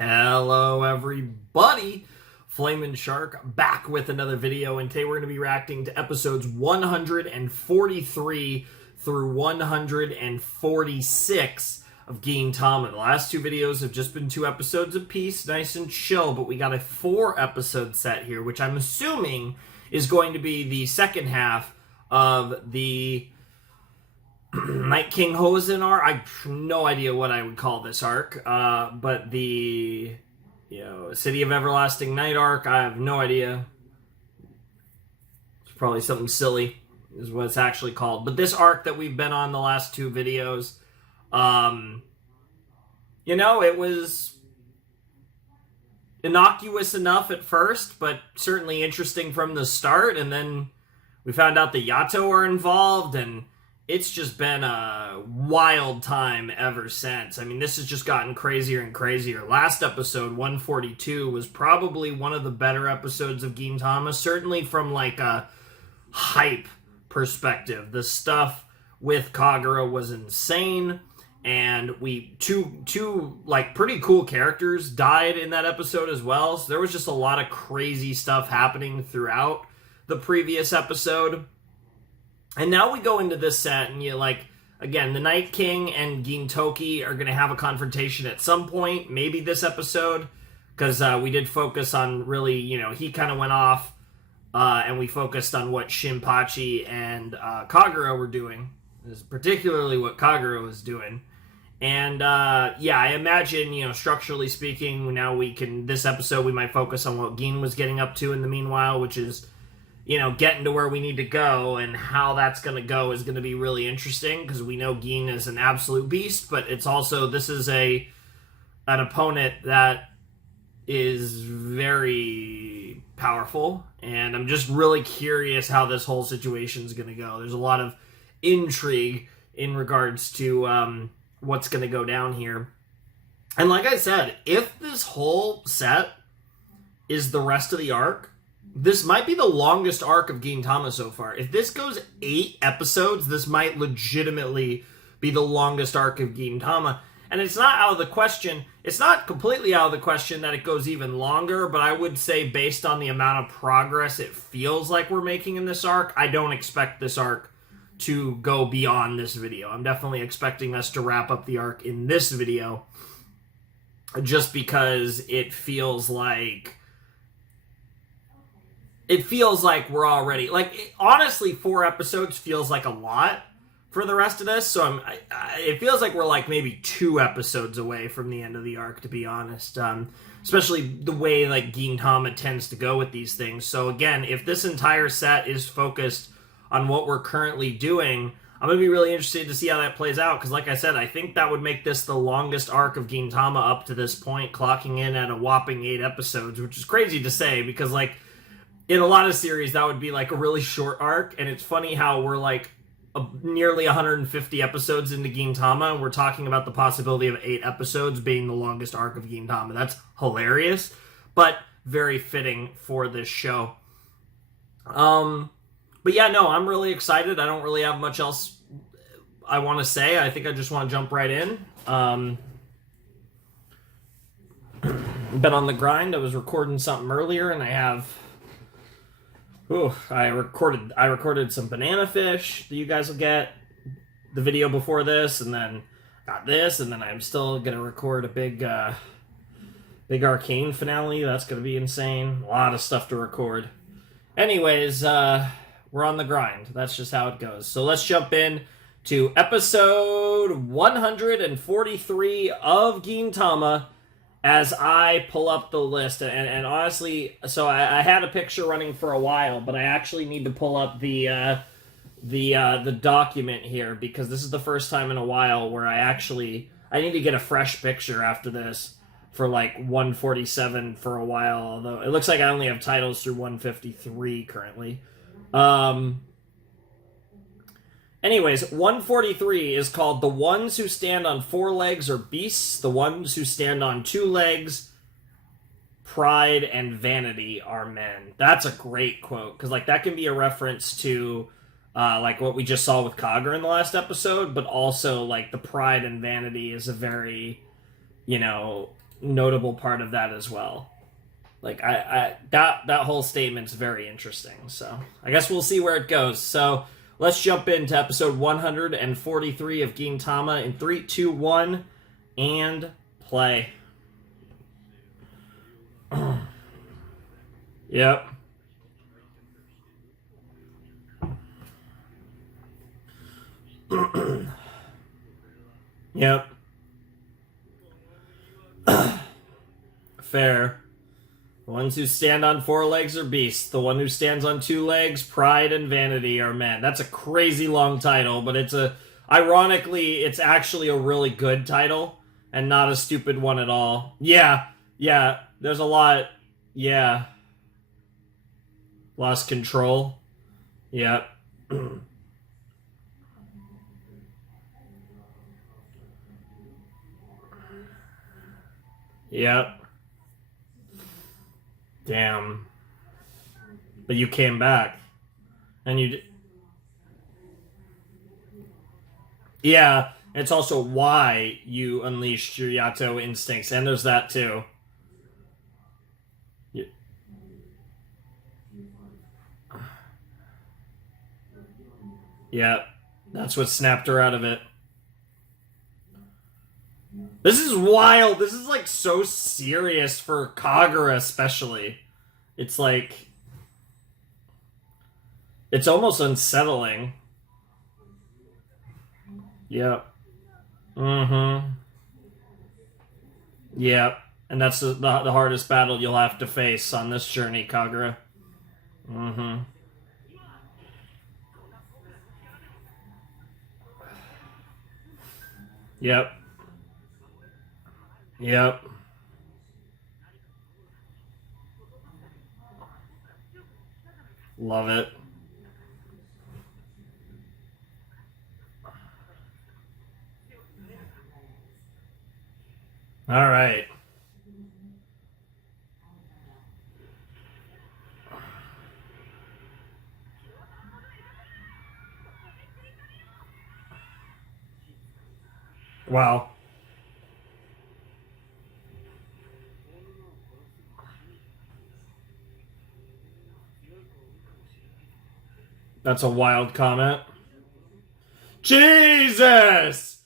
Hello everybody, Flamin' Shark back with another video, and today we're going to be reacting to episodes 143 through 146 of Gintama. The last two videos have just been 2 episodes apiece, nice and chill, but we got a 4-episode set here, which I'm assuming is going to be the second half of the Night King Housen arc. I have no idea what I would call this arc, but the City of Everlasting Night arc, I have no idea. It's probably something silly is what it's actually called. But this arc that we've been on the last 2 videos, it was innocuous enough at first, but certainly interesting from the start, and then we found out the Yato are involved, and it's just been a wild time ever since. I mean, this has just gotten crazier and crazier. Last episode, 142, was probably one of the better episodes of Gintama, certainly from like a hype perspective. The stuff with Kagura was insane, and two like pretty cool characters died in that episode as well. So there was just a lot of crazy stuff happening throughout the previous episode. And now we go into this set, and again, the Night King and Gintoki are going to have a confrontation at some point, maybe this episode, because we did focus on really, he kind of went off, and we focused on what Shinpachi and Kagura were doing, particularly what Kagura was doing. And, I imagine, structurally speaking, now this episode, we might focus on what Gin was getting up to in the meanwhile, which is getting to where we need to go, and how that's going to go is going to be really interesting, because we know Gin is an absolute beast, but it's also, this is an opponent that is very powerful, and I'm just really curious how this whole situation is going to go. There's a lot of intrigue in regards to what's going to go down here. And like I said, if this whole set is the rest of the arc, this might be the longest arc of Gintama so far. If this goes 8 episodes, this might legitimately be the longest arc of Gintama. And it's not out of the question, it's not completely out of the question that it goes even longer, but I would say based on the amount of progress it feels like we're making in this arc, I don't expect this arc to go beyond this video. I'm definitely expecting us to wrap up the arc in this video, just because it feels like we're already, honestly, 4 episodes feels like a lot for the rest of this, so it feels like we're maybe 2 episodes away from the end of the arc, to be honest, especially the way Gintama tends to go with these things. So again, if this entire set is focused on what we're currently doing, I'm going to be really interested to see how that plays out, because like I said, I think that would make this the longest arc of Gintama up to this point, clocking in at a whopping 8 episodes, which is crazy to say, because in a lot of series, that would be a really short arc, and it's funny how we're nearly 150 episodes into Gintama, and we're talking about the possibility of 8 episodes being the longest arc of Gintama. That's hilarious, but very fitting for this show. But yeah, no, I'm really excited. I don't really have much else I want to say. I think I just want to jump right in. Been on the grind. I was recording something earlier, and I recorded some banana fish that you guys will get the video before this, and then got this, and then I'm still gonna record a big arcane finale. That's gonna be insane. A lot of stuff to record. Anyways, we're on the grind. That's just how it goes. So let's jump in to episode 143 of Gintama, as I pull up the list. And honestly, so I had a picture running for a while, but I actually need to pull up the document here, because this is the first time in a while where I need to get a fresh picture after this for 147 for a while, although it looks like I only have titles through 153 currently. Anyways, 143 is called "The Ones Who Stand on 4 Legs Are Beasts, the Ones Who Stand on 2 Legs, Pride and Vanity Are Men." That's a great quote, because that can be a reference to what we just saw with Kagura in the last episode, but also the pride and vanity is a very notable part of that as well. Like that whole statement's very interesting. So I guess we'll see where it goes. So let's jump into episode 143 of Gintama in 3, 2, 1, and play. Yep. Yep. Fair. The ones who stand on 4 legs are beasts. The one who stands on 2 legs, pride and vanity are men. That's a crazy long title, but ironically, it's actually a really good title and not a stupid one at all. Yeah, there's a lot. Yeah. Lost control. Yep. Yep. Damn. But you came back. And you... Yeah, it's also why you unleashed your Yato instincts, and there's that too. Yeah, that's what snapped her out of it. This is wild. This is like so serious for Kagura especially. It's like... It's almost unsettling. Yep. Mm-hmm. Yep. And that's the hardest battle you'll have to face on this journey, Kagura. Mm-hmm. Yep. Yep. Love it. All right. Wow. That's a wild comment. Jesus!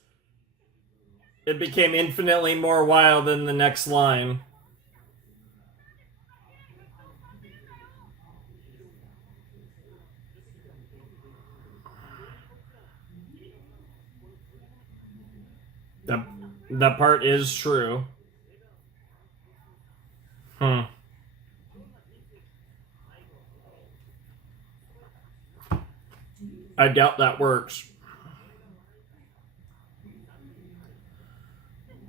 It became infinitely more wild than the next line. That part is true. I doubt that works.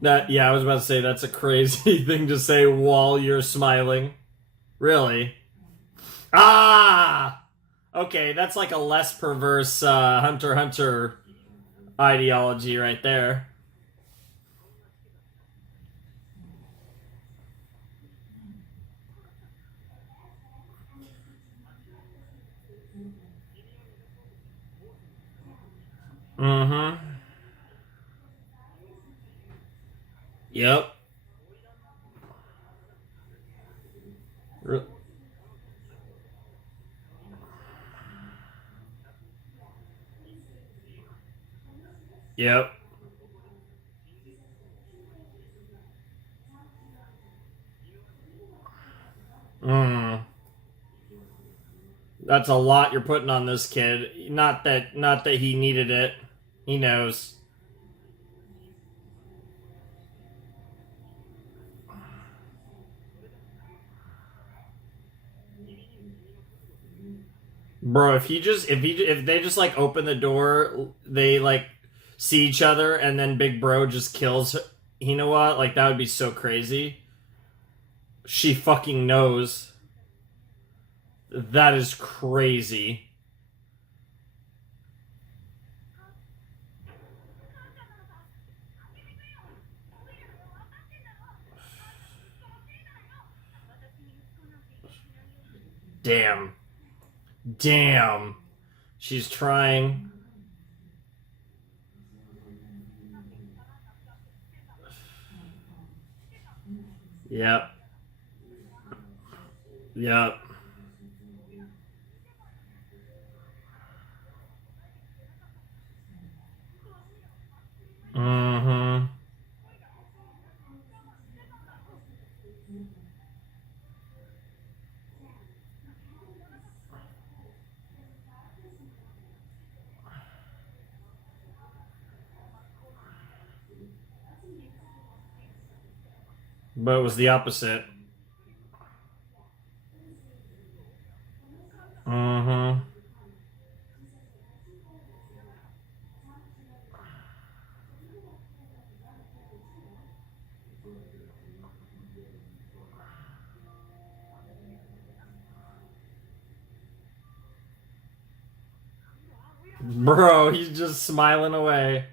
Yeah, I was about to say that's a crazy thing to say while you're smiling. Really? Ah! Okay, that's like a less perverse Hunter x Hunter ideology right there. Mm-hmm. Yep. Yep. That's a lot you're putting on this kid. Not that he needed it. He knows. Bro, if they just like open the door, they like see each other and then Big Bro just kills her. You know what? Like that would be so crazy. She fucking knows. That is crazy. Damn. Damn. She's trying. Yep. Yep. Mm-hmm. But it was the opposite. Mm-hmm. Bro, he's just smiling away.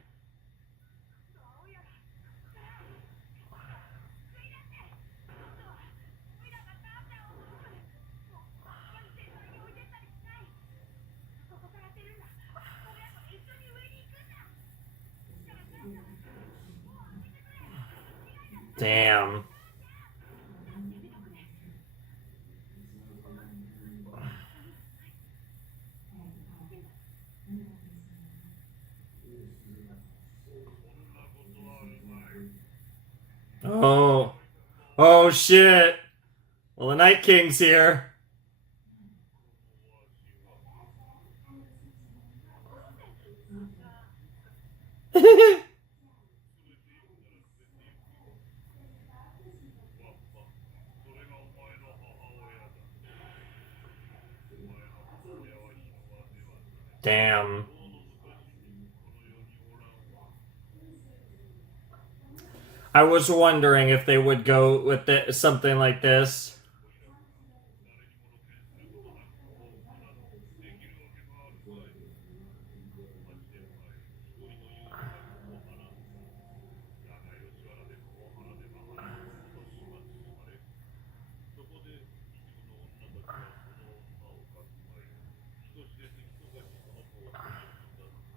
Damn. Oh. Oh, shit. Well, the Night King's here. Damn. I was wondering if they would go with something like this.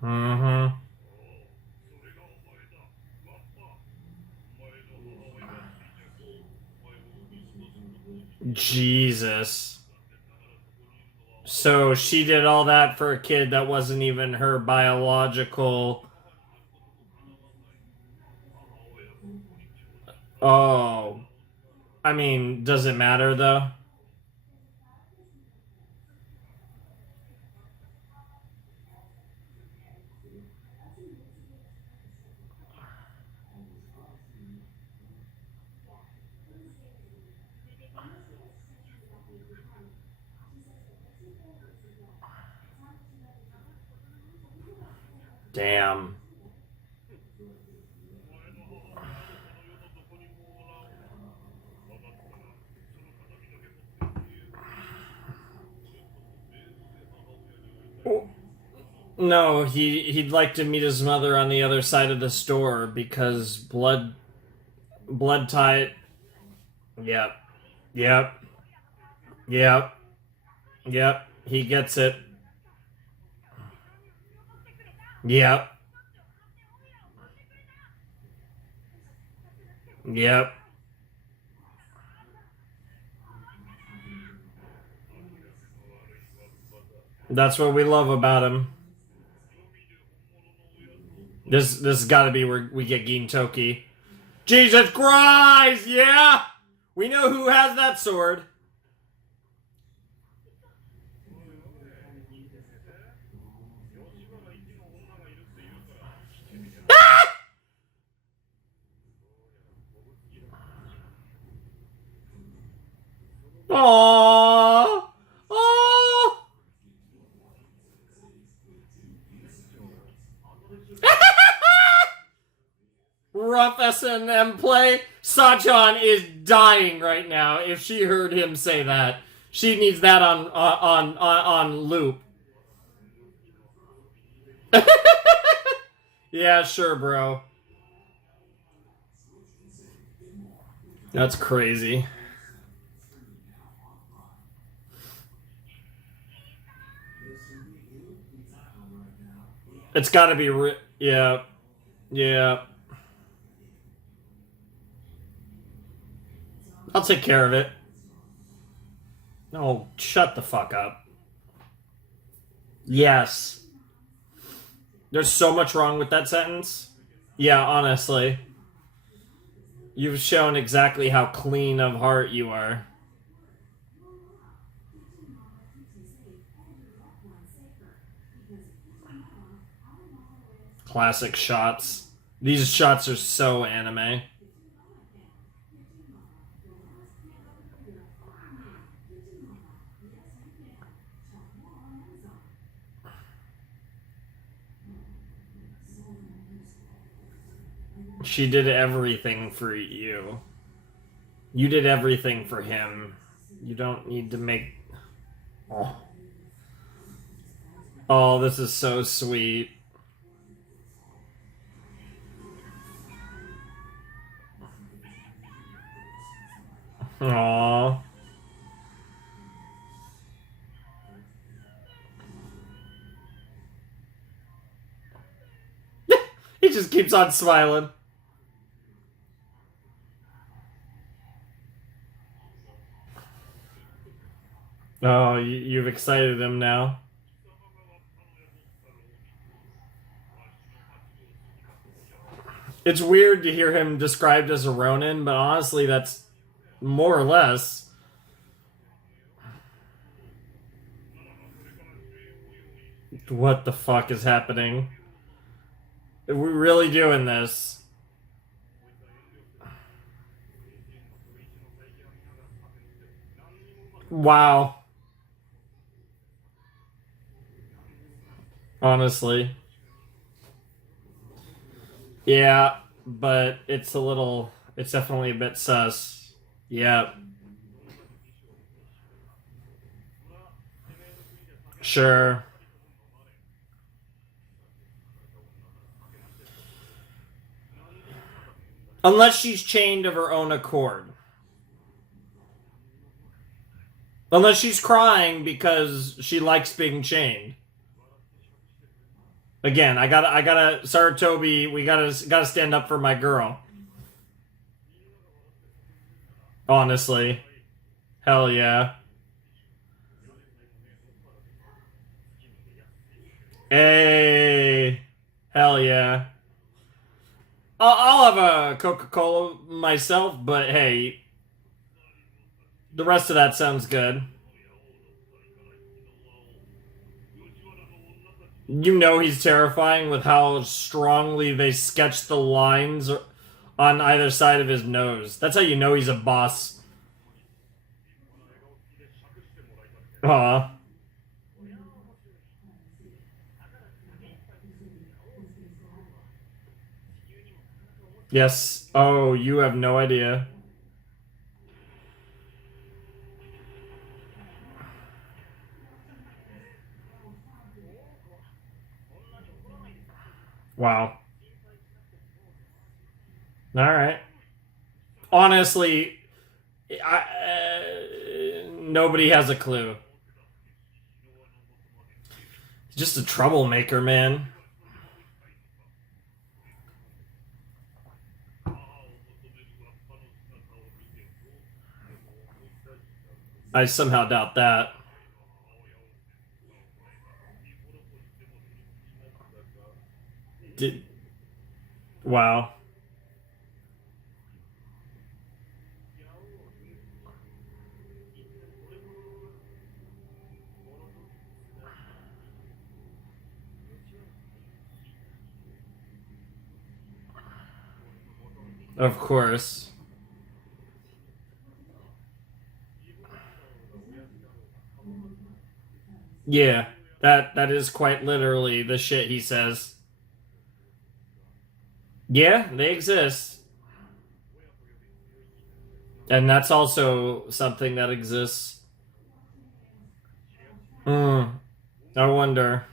Mm-hmm. Jesus. So she did all that for a kid that wasn't even her biological. Oh. I mean, does it matter though? Damn. No, he'd like to meet his mother on the other side of the store because blood tie. Yep. Yep. Yep. Yep. He gets it. Yep. Yep. That's what we love about him. This has got to be where we get Gintoki. Jesus Christ! Yeah, we know who has that sword. Aww. Aww. Rough S&M play. Sachan is dying right now. If she heard him say that, she needs that on loop. Yeah, sure, bro. That's crazy. It's got to be. Yeah. Yeah. I'll take care of it. Oh, shut the fuck up. Yes. There's so much wrong with that sentence. Yeah, honestly. You've shown exactly how clean of heart you are. Classic shots. These shots are so anime. She did everything for you. You did everything for him. You don't need to make... Oh. Oh, this is so sweet. Aww. He just keeps on smiling. Oh, you've excited him now. It's weird to hear him described as a Ronin, but honestly, that's more or less. What the fuck is happening? Are we really doing this? Wow. Honestly. Yeah, but it's a little... It's definitely a bit sus. Yeah. Sure. Unless she's chained of her own accord. Unless she's crying because she likes being chained. Again, I gotta, Saratobi, we gotta stand up for my girl. Honestly. Hell yeah. Hey. Hell yeah. I'll have a Coca-Cola myself, but hey, the rest of that sounds good. You know he's terrifying with how strongly they sketch the lines on either side of his nose. That's how you know he's a boss. Aw. Yes. Oh, you have no idea. Wow. All right. Honestly, nobody has a clue. He's just a troublemaker, man. I somehow doubt that. Wow. Of course. Yeah, that is quite literally the shit he says. Yeah, they exist. And that's also something that exists. Hmm. I wonder.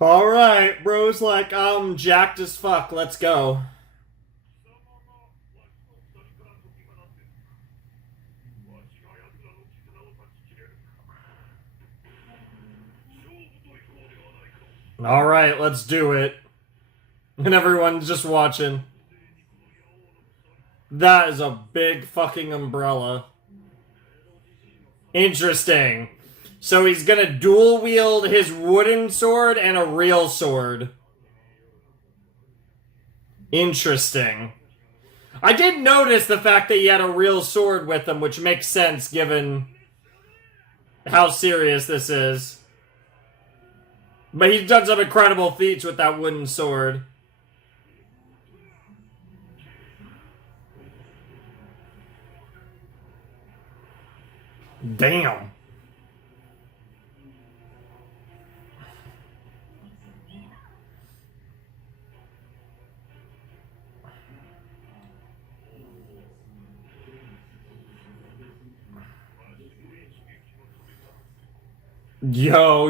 Alright, bro's like, I'm jacked as fuck, let's go. Alright, let's do it. And everyone's just watching. That is a big fucking umbrella. Interesting. So he's gonna dual wield his wooden sword and a real sword. Interesting. I did notice the fact that he had a real sword with him, which makes sense given how serious this is. But he's done some incredible feats with that wooden sword. Damn. Yo.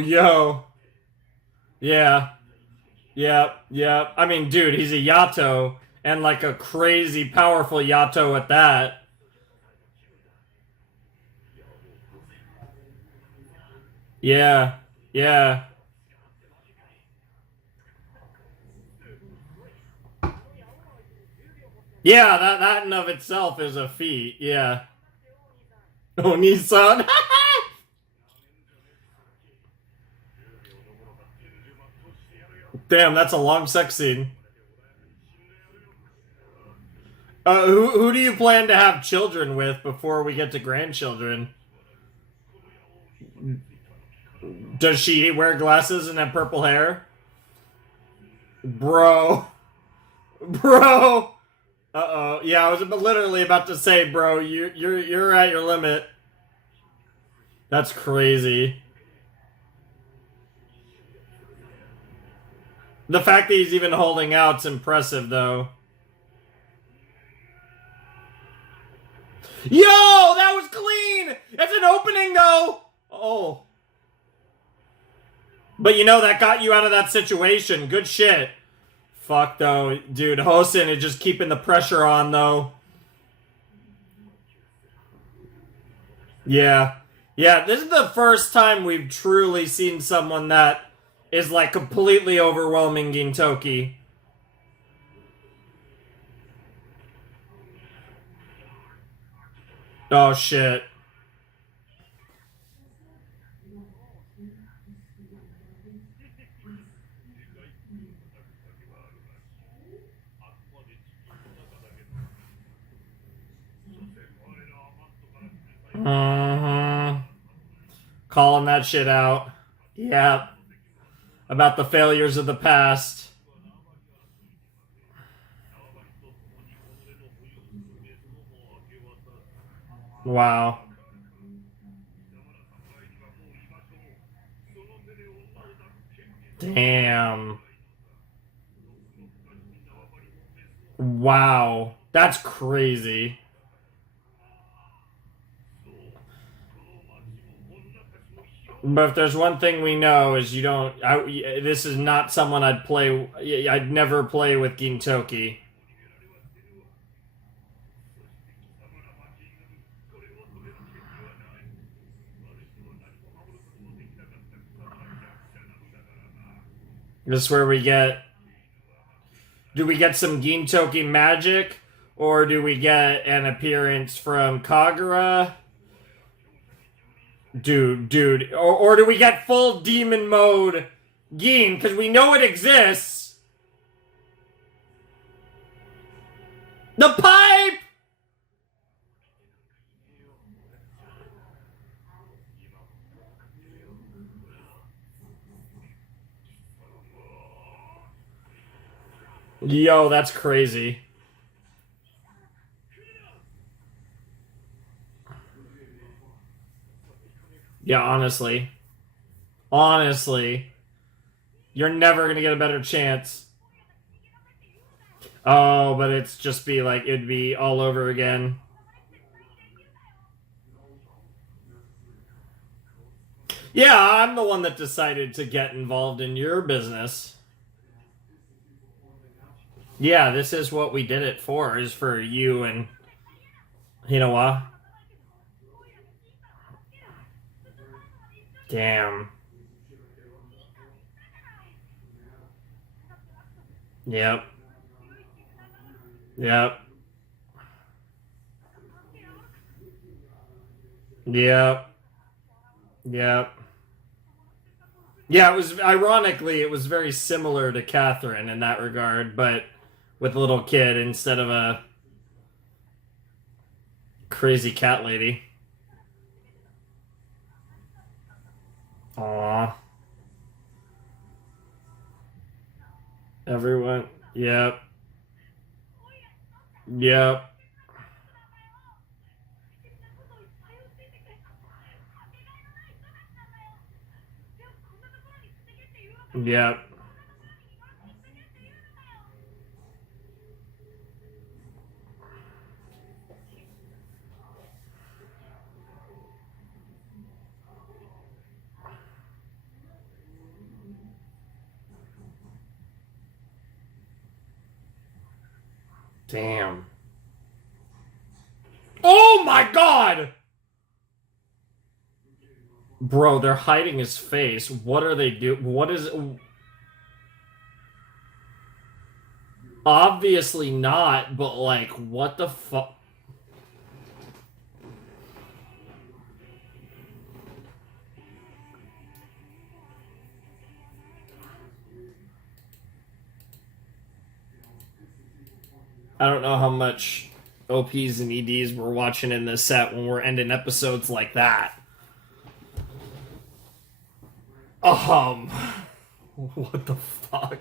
Yeah. Yep. I mean, dude, he's a Yato, and like a crazy powerful Yato at that. Yeah. Yeah. Yeah, that in of itself is a feat. Yeah. Oh, Nissan. Damn, that's a long sex scene. Who do you plan to have children with before we get to grandchildren? Does she wear glasses and have purple hair? Bro. Bro. Uh-oh. Yeah, I was literally about to say, bro, you're at your limit. That's crazy. The fact that he's even holding out's impressive, though. Yo, that was clean! It's an opening, though! Oh. But you know, that got you out of that situation. Good shit. Fuck, though. Dude, Housen is just keeping the pressure on, though. Yeah. Yeah, this is the first time we've truly seen someone that is, like, completely overwhelming Gintoki. Oh, shit. Calling that shit out. Yeah. About the failures of the past. Wow. Damn. Wow. That's crazy. But if there's one thing we know is you don't. This is not someone I'd play. I'd never play with Gintoki. This is where we get. Do we get some Gintoki magic, or do we get an appearance from Kagura? Dude. Or do we get full demon mode Gin? Because we know it exists. The pipe! Yo, that's crazy. Yeah, honestly. Honestly. You're never gonna get a better chance. Oh, but it's just be like, it'd be all over again. Yeah, I'm the one that decided to get involved in your business. Yeah, this is what we did it for, is for you and Hinawa. Damn. Yep. Yep. Yep. Yep. Yeah, it was ironically it was very similar to Catherine in that regard, but with a little kid instead of a crazy cat lady. Aw. Everyone. Yep. Yep. Yep. Damn. Oh my god! Bro, they're hiding his face. What are they do? What is? Obviously not, but like, what the fuck? I don't know how much OPs and EDs we're watching in this set when we're ending episodes like that. Um, what the fuck?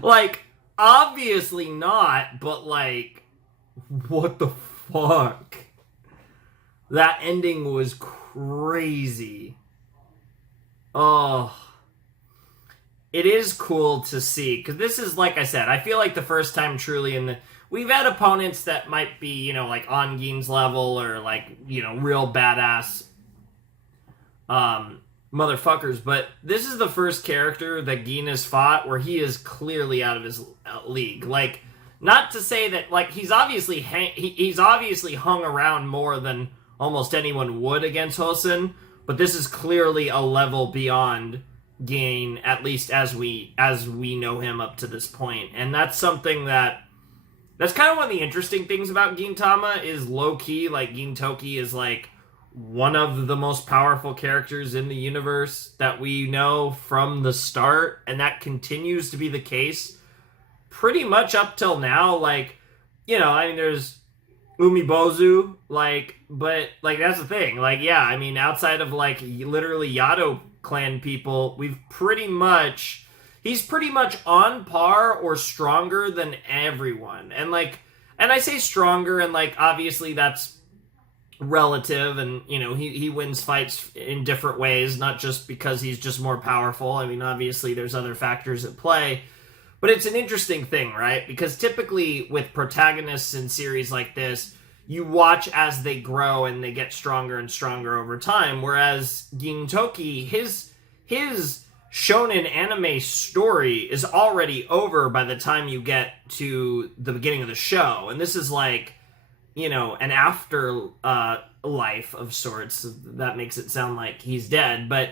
Like, obviously not, but like, what the fuck? That ending was crazy. Oh, it is cool to see because this is like I said. I feel like the first time truly in the we've had opponents that might be like on Gein's level or like real badass motherfuckers, but this is the first character that Gein has fought where he is clearly out of his league. Like, not to say that like he's obviously he's obviously hung around more than almost anyone would against Housen, but this is clearly a level beyond Gein, at least as we know him up to this point. And that's something that's kind of one of the interesting things about Gintama is low-key, like Gintoki is like one of the most powerful characters in the universe that we know from the start, and that continues to be the case pretty much up till now. Like, I mean, there's Umibozu, like, but like that's the thing. Like, yeah, I mean, outside of like literally Yado clan people, he's pretty much on par or stronger than everyone. And like, and I say stronger, and like obviously that's relative, and he wins fights in different ways, not just because he's just more powerful. I mean, obviously there's other factors at play, but it's an interesting thing, right? Because typically with protagonists in series like this, you watch as they grow and they get stronger and stronger over time, whereas Gintoki, his shonen anime story is already over by the time you get to the beginning of the show, and this is like an after life of sorts. That makes it sound like he's dead, but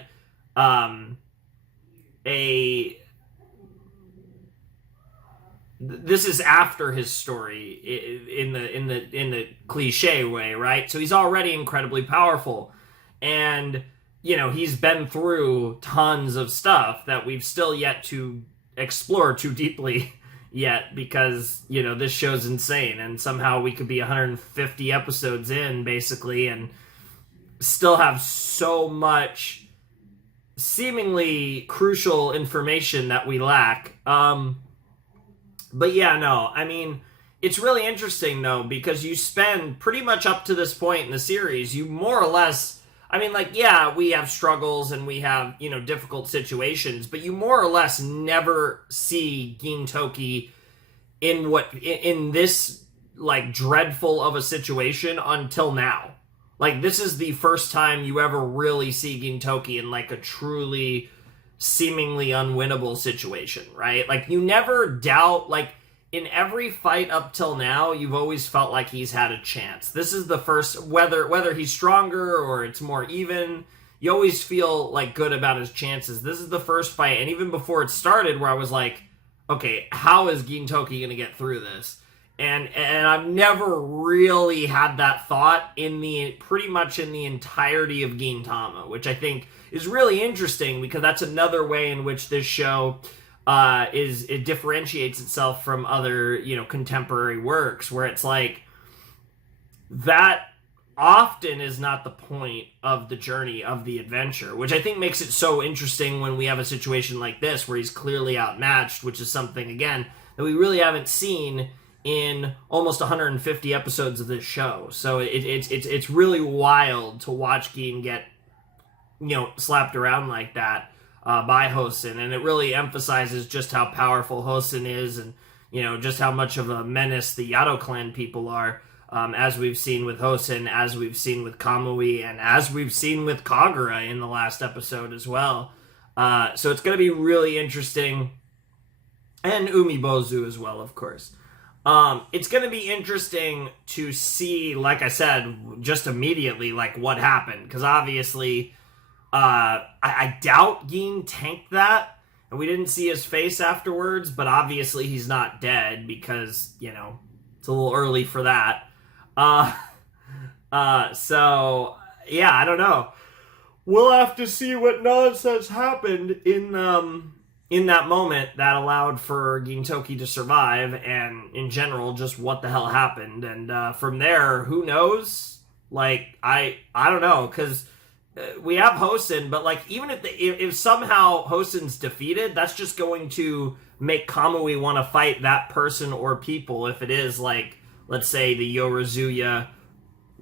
this is after his story in the cliche way, right? So he's already incredibly powerful, and he's been through tons of stuff that we've still yet to explore too deeply yet, because this show's insane, and somehow we could be 150 episodes in basically and still have so much seemingly crucial information that we lack. But yeah, no, I mean, it's really interesting though, because you spend pretty much up to this point in the series, you more or less, I mean, like, yeah, we have struggles and we have, difficult situations, but you more or less never see Gintoki in this, like, dreadful of a situation until now. Like, this is the first time you ever really see Gintoki in, like, a truly seemingly unwinnable situation, right? Like, you never doubt, like, in every fight up till now, you've always felt like he's had a chance. This is the first, whether he's stronger or it's more even, you always feel like good about his chances. This is the first fight, and even before it started, where I was like, okay, how is Gintoki going to get through this? And I've never really had that thought pretty much in the entirety of Gintama, which I think is really interesting because that's another way in which this show it differentiates itself from other contemporary works, where it's like that often is not the point of the journey of the adventure, which I think makes it so interesting when we have a situation like this where he's clearly outmatched, which is something again that we really haven't seen in almost 150 episodes of this show. So it's really wild to watch Gin get slapped around like that by Housen, and it really emphasizes just how powerful Housen is, and just how much of a menace the Yado clan people are, as we've seen with Housen, as we've seen with Kamui, and as we've seen with Kagura in the last episode as well. So it's going to be really interesting, and Umibozu as well, of course. It's going to be interesting to see, like I said, just immediately, like, what happened. Because obviously, I doubt Gin tanked that, and we didn't see his face afterwards, but obviously he's not dead, because, it's a little early for that. So, yeah, I don't know. We'll have to see what nonsense happened in that moment that allowed for Gintoki to survive, and in general, just what the hell happened. And from there, who knows? Like, I don't know, because we have Housen, but like, even if somehow Housen's defeated, that's just going to make Kamui want to fight that person or people. If it is like, let's say the Yorazuya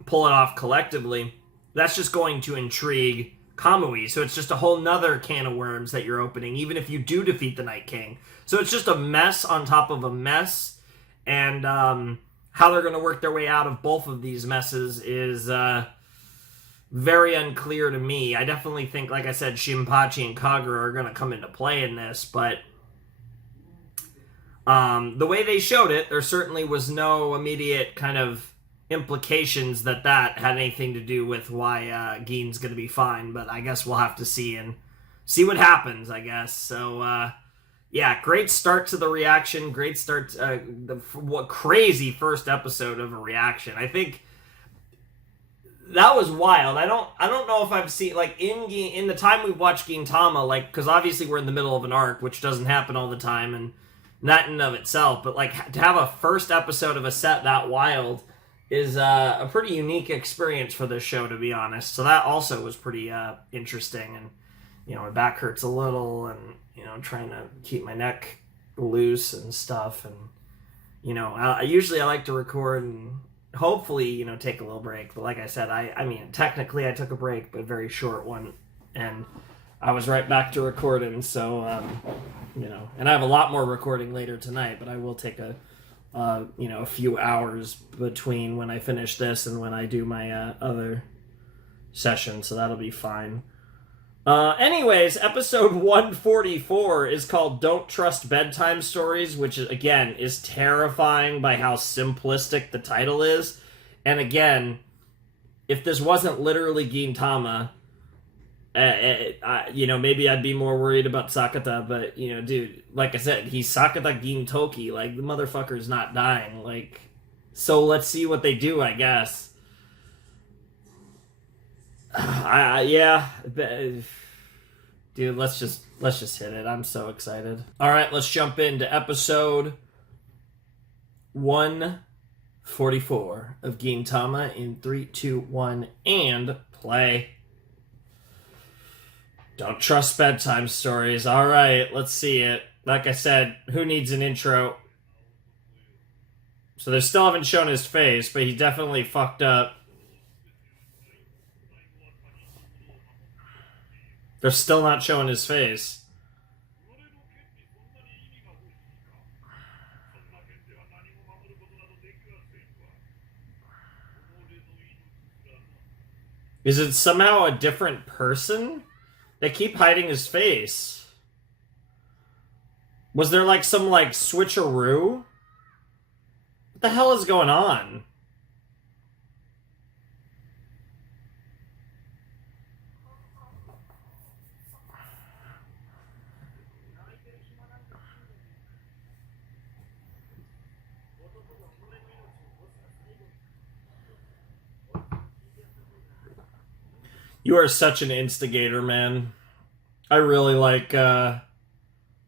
pull it off collectively, that's just going to intrigue Kamui. So it's just a whole nother can of worms that you're opening, even if you do defeat the Night King. So it's just a mess on top of a mess, and how they're going to work their way out of both of these messes is very unclear to me. I definitely think, like I said, Shinpachi and Kagura are going to come into play in this, but the way they showed it, there certainly was no immediate kind of implications that had anything to do with why Gin's going to be fine, but I guess we'll have to see what happens, I guess. So, yeah, great start to the reaction, great start, what crazy first episode of a reaction. I think that was wild. I don't know if I've seen, like, in the time we've watched Gintama, like, because obviously we're in the middle of an arc, which doesn't happen all the time, and not in and of itself, but, like, to have a first episode of a set that wild is a pretty unique experience for this show, to be honest. So that also was pretty interesting, and, my back hurts a little, and, I'm trying to keep my neck loose and stuff, and, usually I like to record and hopefully, take a little break. But like I said, I mean, technically I took a break, but a very short one. And I was right back to recording. So, and I have a lot more recording later tonight, but I will take a few hours between when I finish this and when I do my other session. So that'll be fine. Anyways, episode 144 is called Don't Trust Bedtime Stories, which, again, is terrifying by how simplistic the title is. And again, if this wasn't literally Gintama, maybe I'd be more worried about Sakata, but, dude, like I said, he's Sakata Gintoki. Like, the motherfucker's not dying. Like, so let's see what they do, I guess. Yeah, dude, let's just hit it. I'm so excited. All right, let's jump into episode 144 of Gintama in 3, 2, 1, and play. Don't trust bedtime stories. All right, let's see it. Like I said, who needs an intro? So they still haven't shown his face, but he definitely fucked up. They're still not showing his face. Is it somehow a different person? They keep hiding his face. Was there like some like switcheroo? What the hell is going on? You are such an instigator, man. I really like my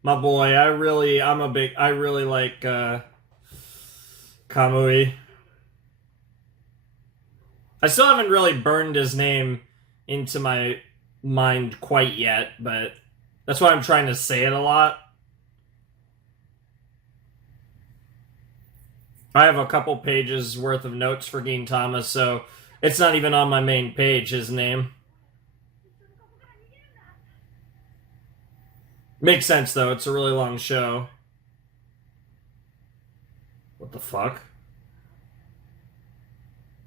boy. I really like Kamui. I still haven't really burned his name into my mind quite yet, but that's why I'm trying to say it a lot. I have a couple pages worth of notes for Gintama, so it's not even on my main page, his name. Makes sense, though. It's a really long show. What the fuck?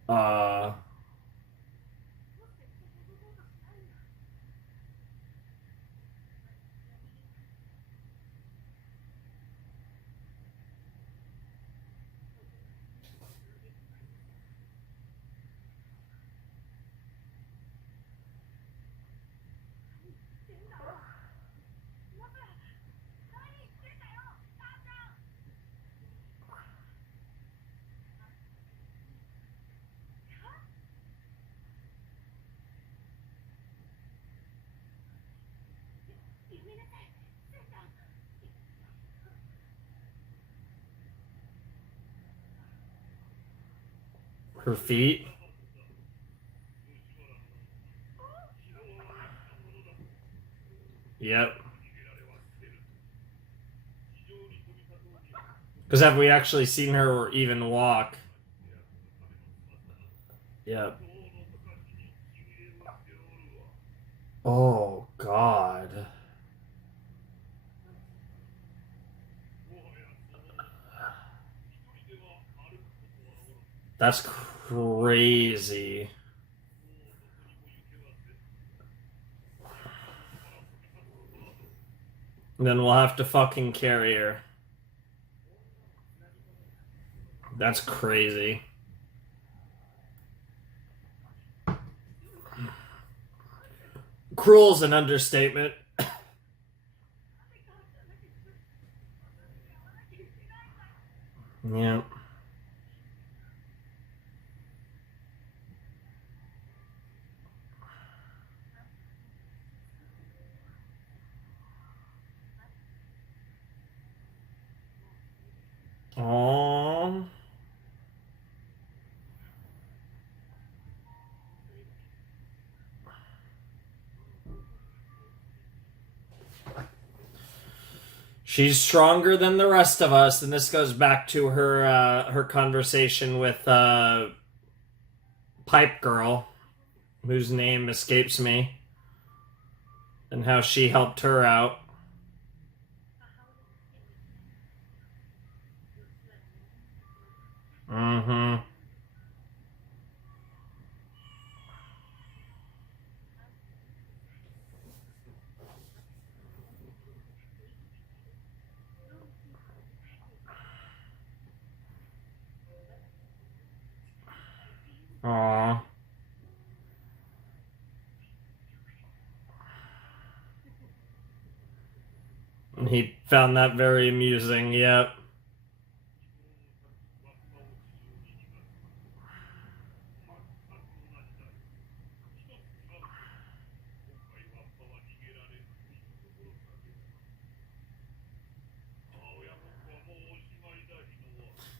Uh... Her feet? Yep. Because have we actually seen her even walk? Yep. Oh, God. That's crazy. And then we'll have to fucking carry her. That's crazy. Cruel's an understatement. Yeah. Aww. She's stronger than the rest of us, and this goes back to her conversation with Pipe Girl, whose name escapes me, and how she helped her out. Mm-hmm. Aww. And he found that very amusing, yep.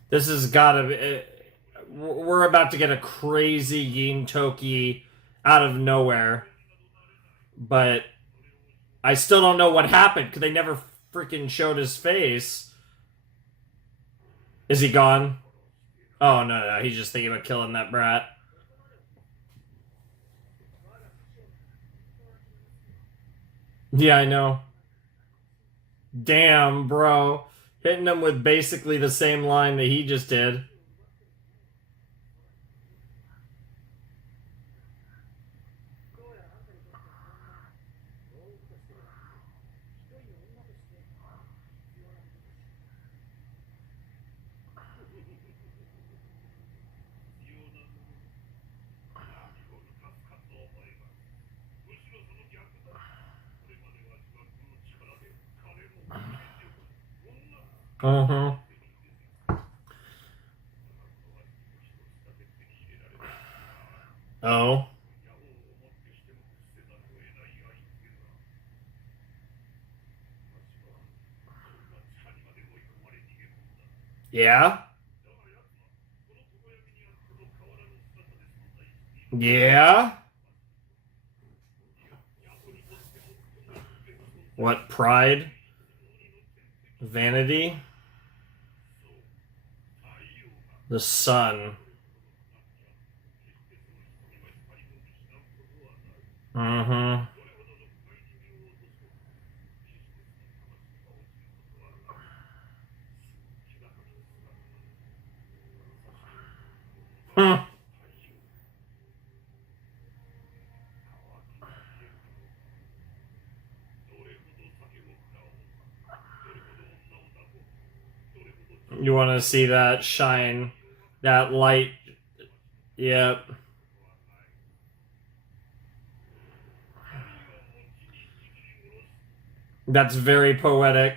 This has gotta be... We're about to get a crazy Gintoki out of nowhere. But I still don't know what happened, because they never freaking showed his face. Is he gone? Oh, no, he's just thinking about killing that brat. Yeah, I know. Damn, bro. Hitting him with basically the same line that he just did. Uh-huh. Oh. Yeah? Yeah? What, pride? Vanity? The sun. Mm-hmm. Hmm. You want to see that shine, that light? Yep. That's very poetic.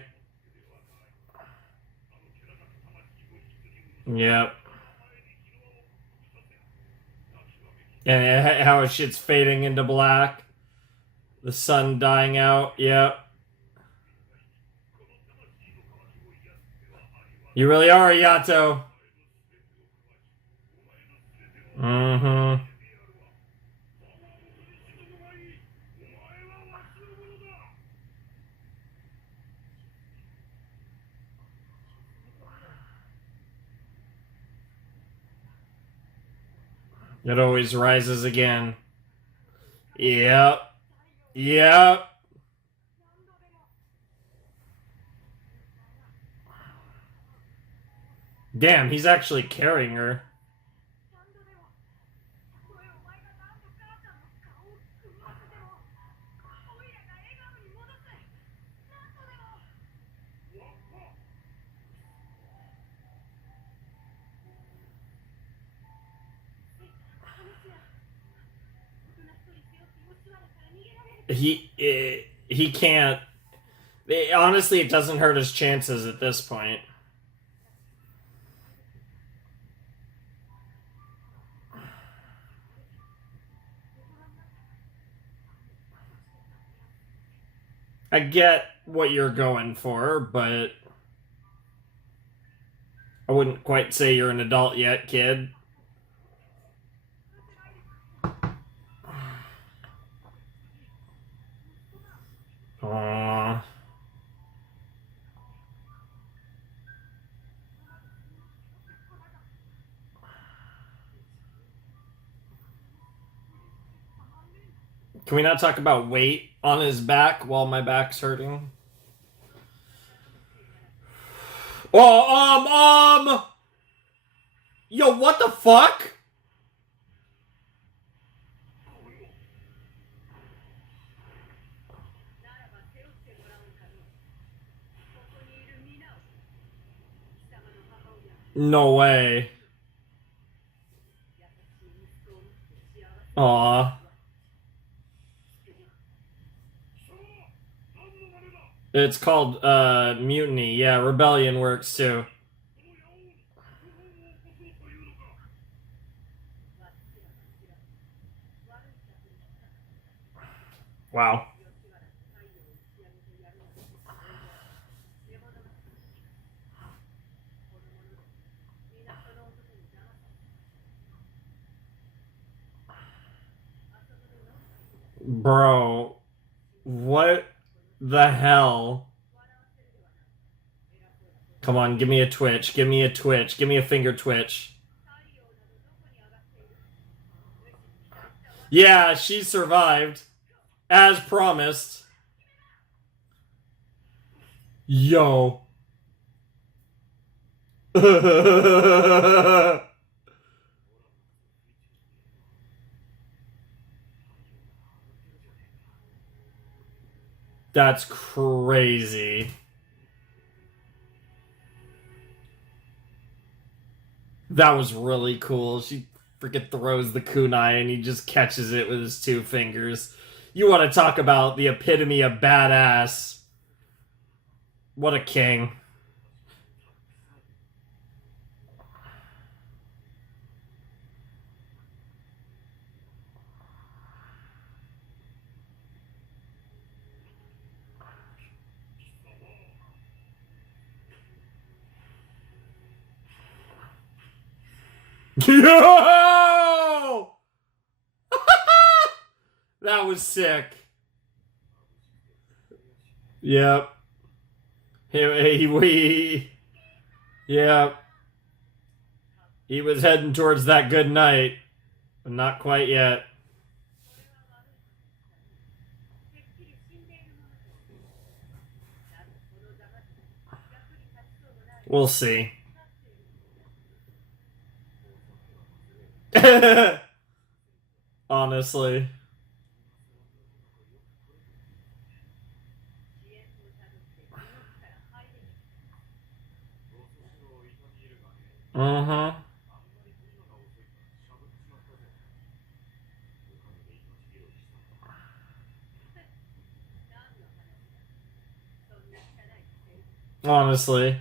Yep. And how shit's fading into black. The sun dying out. Yep. You really are a Yato. Mm-hmm. It always rises again. Yep. Yep. Damn, he's actually carrying her. He can't. Honestly, it doesn't hurt his chances at this point. I get what you're going for, but I wouldn't quite say you're an adult yet, kid. Aww. Can we not talk about weight on his back while my back's hurting? Oh, yo, what the fuck? No way. Aw. It's called, mutiny. Yeah, rebellion works too. Wow. Bro, what the hell? Come on, give me a twitch. Give me a twitch. Give me a finger twitch. Yeah, she survived. As promised. Yo. That's crazy. That was really cool. She freaking throws the kunai and he just catches it with his two fingers. You want to talk about the epitome of badass. What a king. Yo! That was sick. Yep. Yep. He was heading towards that good night, but not quite yet. We'll see. Honestly. Uh-huh. Honestly.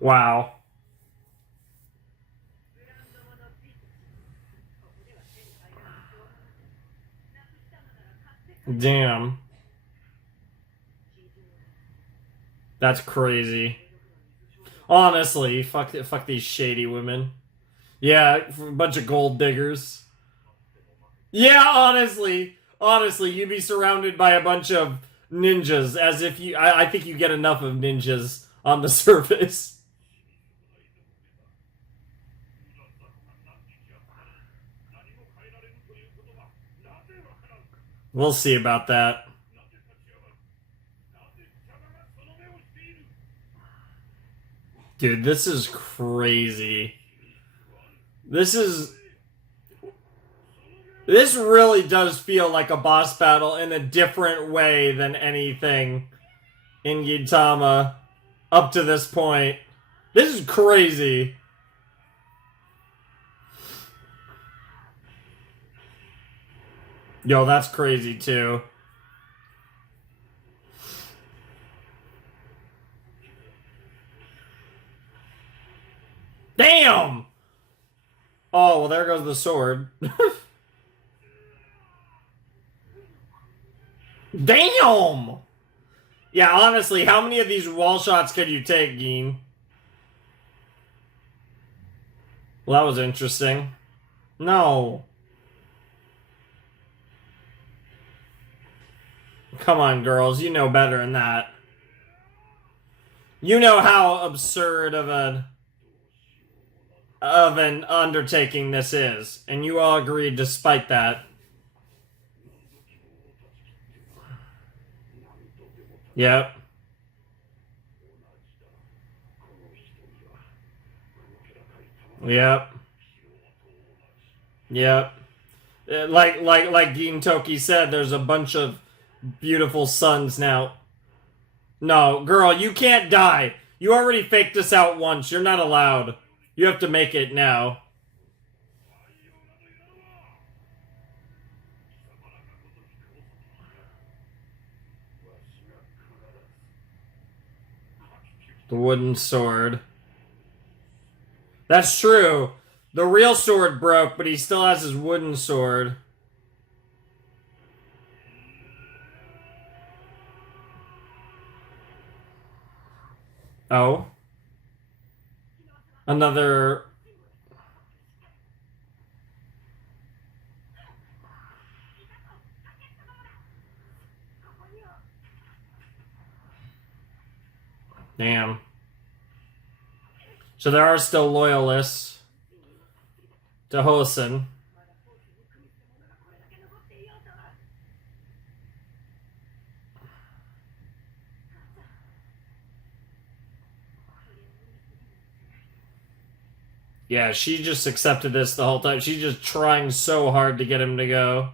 Wow. Damn. That's crazy. Honestly, fuck these shady women. Yeah, a bunch of gold diggers. Yeah, honestly, you'd be surrounded by a bunch of ninjas, as if you. I think you get enough of ninjas on the surface. We'll see about that. Dude, this is crazy. This is. This really does feel like a boss battle in a different way than anything in Gintama up to this point. This is crazy. Yo, that's crazy too. Damn! Oh, well, there goes the sword. Damn! Yeah, honestly, how many of these wall shots could you take, Gin? Well, that was interesting. No. Come on, girls. You know better than that. You know how absurd of an undertaking this is, and you all agreed despite that. Yep. Yep. Yep. Like Gintoki said, there's a bunch of beautiful suns now. No, girl, you can't die. You already faked us out once. You're not allowed. You have to make it now. The wooden sword. That's true. The real sword broke, but he still has his wooden sword. Oh. Another... Damn. So there are still loyalists to Housen. Yeah, she just accepted this the whole time. She's just trying so hard to get him to go.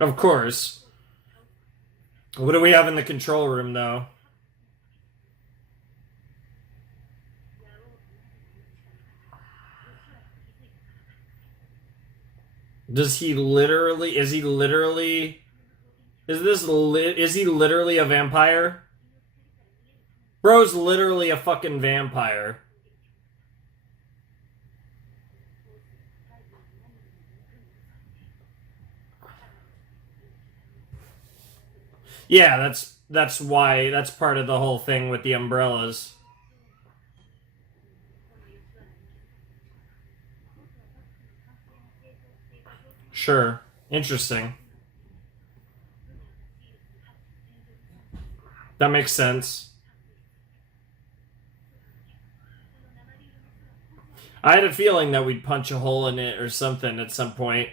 Of course. What do we have in the control room, though? Does he literally... Is he literally... Is he literally a vampire? Bro's literally a fucking vampire. Yeah, that's why, that's part of the whole thing with the umbrellas. Sure. Interesting. That makes sense. I had a feeling that we'd punch a hole in it or something at some point.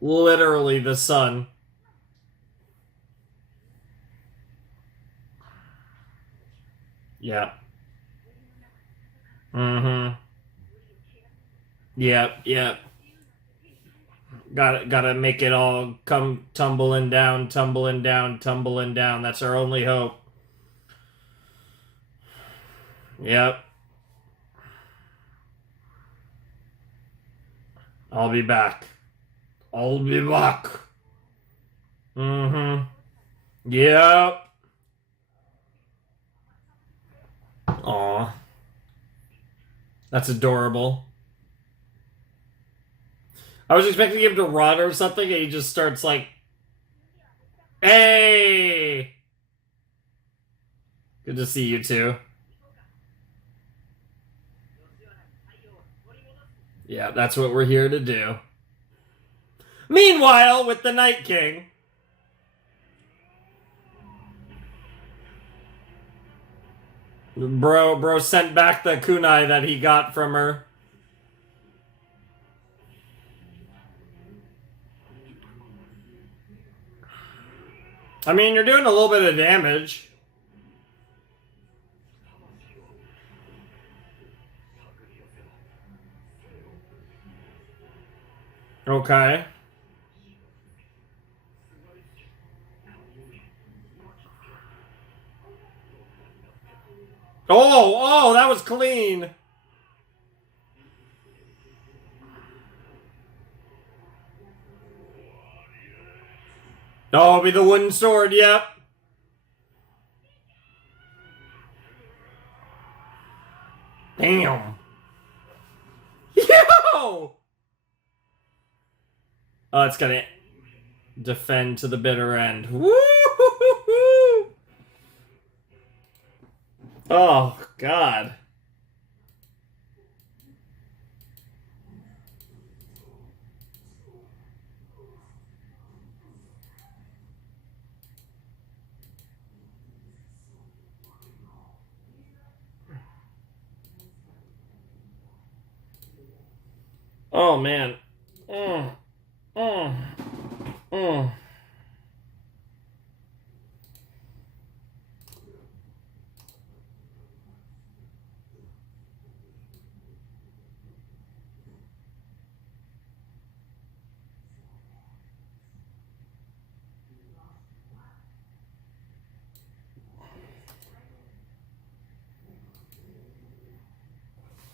Literally the sun. Yeah. Mm-hmm. Yep, yep. Gotta make it all come tumbling down, tumbling down, tumbling down. That's our only hope. Yep. I'll be back. I'll be back. Mm-hmm. Yep. Aw. That's adorable. I was expecting him to run or something, and he just starts like, "Hey! Good to see you too." Yeah, that's what we're here to do. Meanwhile, with the Night King. Bro sent back the kunai that he got from her. I mean, you're doing a little bit of damage. Okay. Oh, that was clean. Oh, it'll be the wooden sword, yep. Damn. Yo! Oh, it's gonna defend to the bitter end. Woo! Oh, God. Oh, man. Mm, mm, mm.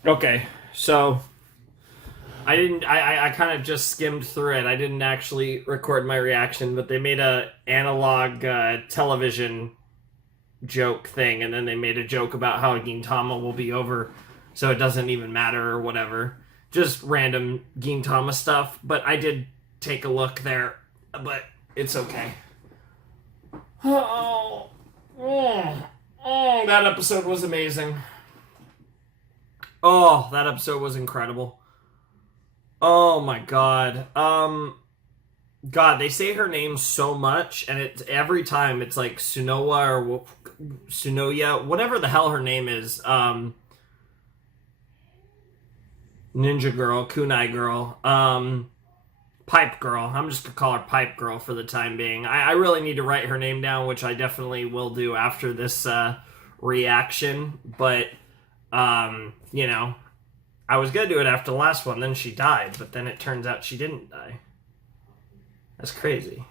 Okay, so I kind of just skimmed through it. I didn't actually record my reaction, but they made a analog television joke thing, and then they made a joke about how Gintama will be over, so it doesn't even matter or whatever. Just random Gintama stuff, but I did take a look there, but it's okay. That episode was amazing. Oh, that episode was incredible. Oh my god. God, they say her name so much, and it's every time it's like Sunoa or Sunoya, whatever the hell her name is. Ninja Girl, Kunai Girl, Pipe Girl. I'm just gonna call her Pipe Girl for the time being. I really need to write her name down, which I definitely will do after this reaction. But you know, I was gonna do it after the last one. Then she died, but then it turns out she didn't die. That's crazy.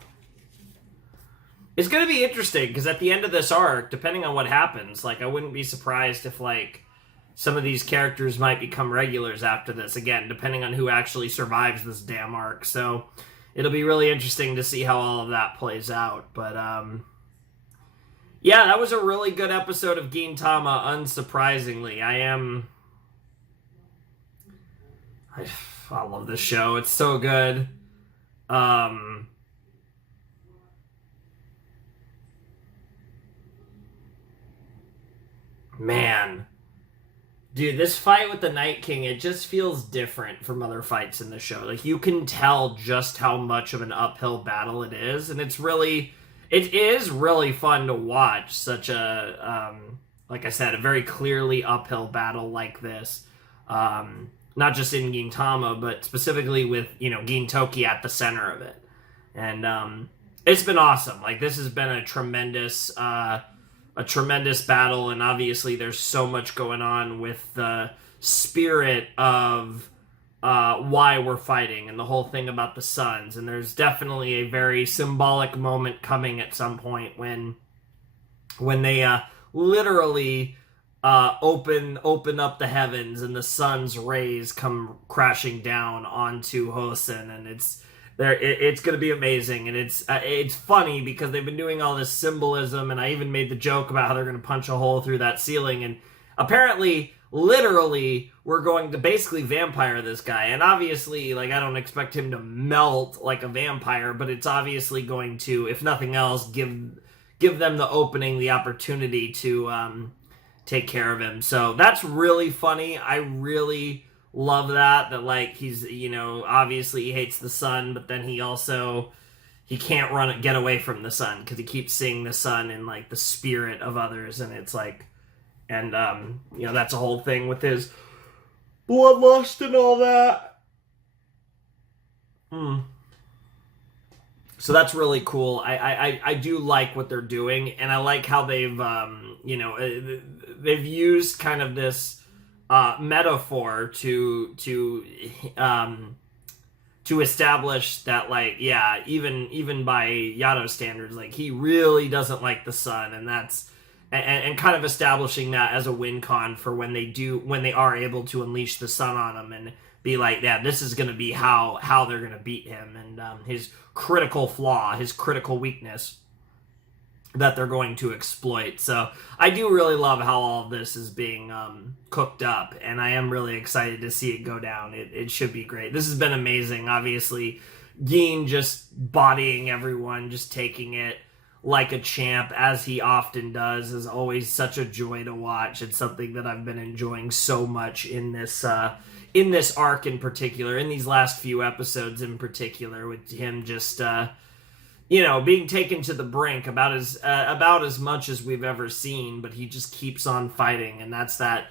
It's gonna be interesting because at the end of this arc, depending on what happens, like I wouldn't be surprised if like some of these characters might become regulars after this. Again, depending on who actually survives this damn arc. So it'll be really interesting to see how all of that plays out. But Yeah, that was a really good episode of Gintama, unsurprisingly. I love this show. It's so good. Um, man. Dude, this fight with the Night King, it just feels different from other fights in the show. Like, you can tell just how much of an uphill battle it is, and it is really fun to watch such like I said, a very clearly uphill battle like this. Not just in Gintama, but specifically with, Gintoki at the center of it. And, it's been awesome. Like, this has been a tremendous battle, and obviously there's so much going on with the spirit of why we're fighting and the whole thing about the suns. And there's definitely a very symbolic moment coming at some point when they literally open up the heavens and the sun's rays come crashing down onto Housen, and it's going to be amazing. And it's funny because they've been doing all this symbolism, and I even made the joke about how they're going to punch a hole through that ceiling, and apparently, literally, we're going to basically vampire this guy. And obviously, like, I don't expect him to melt like a vampire, but it's obviously going to, if nothing else, give them the opening, the opportunity to take care of him. So that's really funny. I really love that like he's, obviously he hates the sun, but then he can't get away from the sun because he keeps seeing the sun in like the spirit of others, and it's like, and that's a whole thing with his bloodlust and all that. So that's really cool. I do like what they're doing, and I like how they've they've used kind of this metaphor to establish that, like, yeah, even by Yato standards, like, he really doesn't like the sun, and that's and kind of establishing that as a win con for when they are able to unleash the sun on him and be like, yeah, this is going to be how they're going to beat him, and his critical flaw, his critical weakness that they're going to exploit. So I do really love how all of this is being cooked up, and I am really excited to see it go down. It should be great. This has been amazing. Obviously, Gin just bodying everyone, just taking it like a champ, as he often does, is always such a joy to watch. It's something that I've been enjoying so much in this arc in particular, in these last few episodes in particular, with him just being taken to the brink about as much as we've ever seen, but he just keeps on fighting, and that's that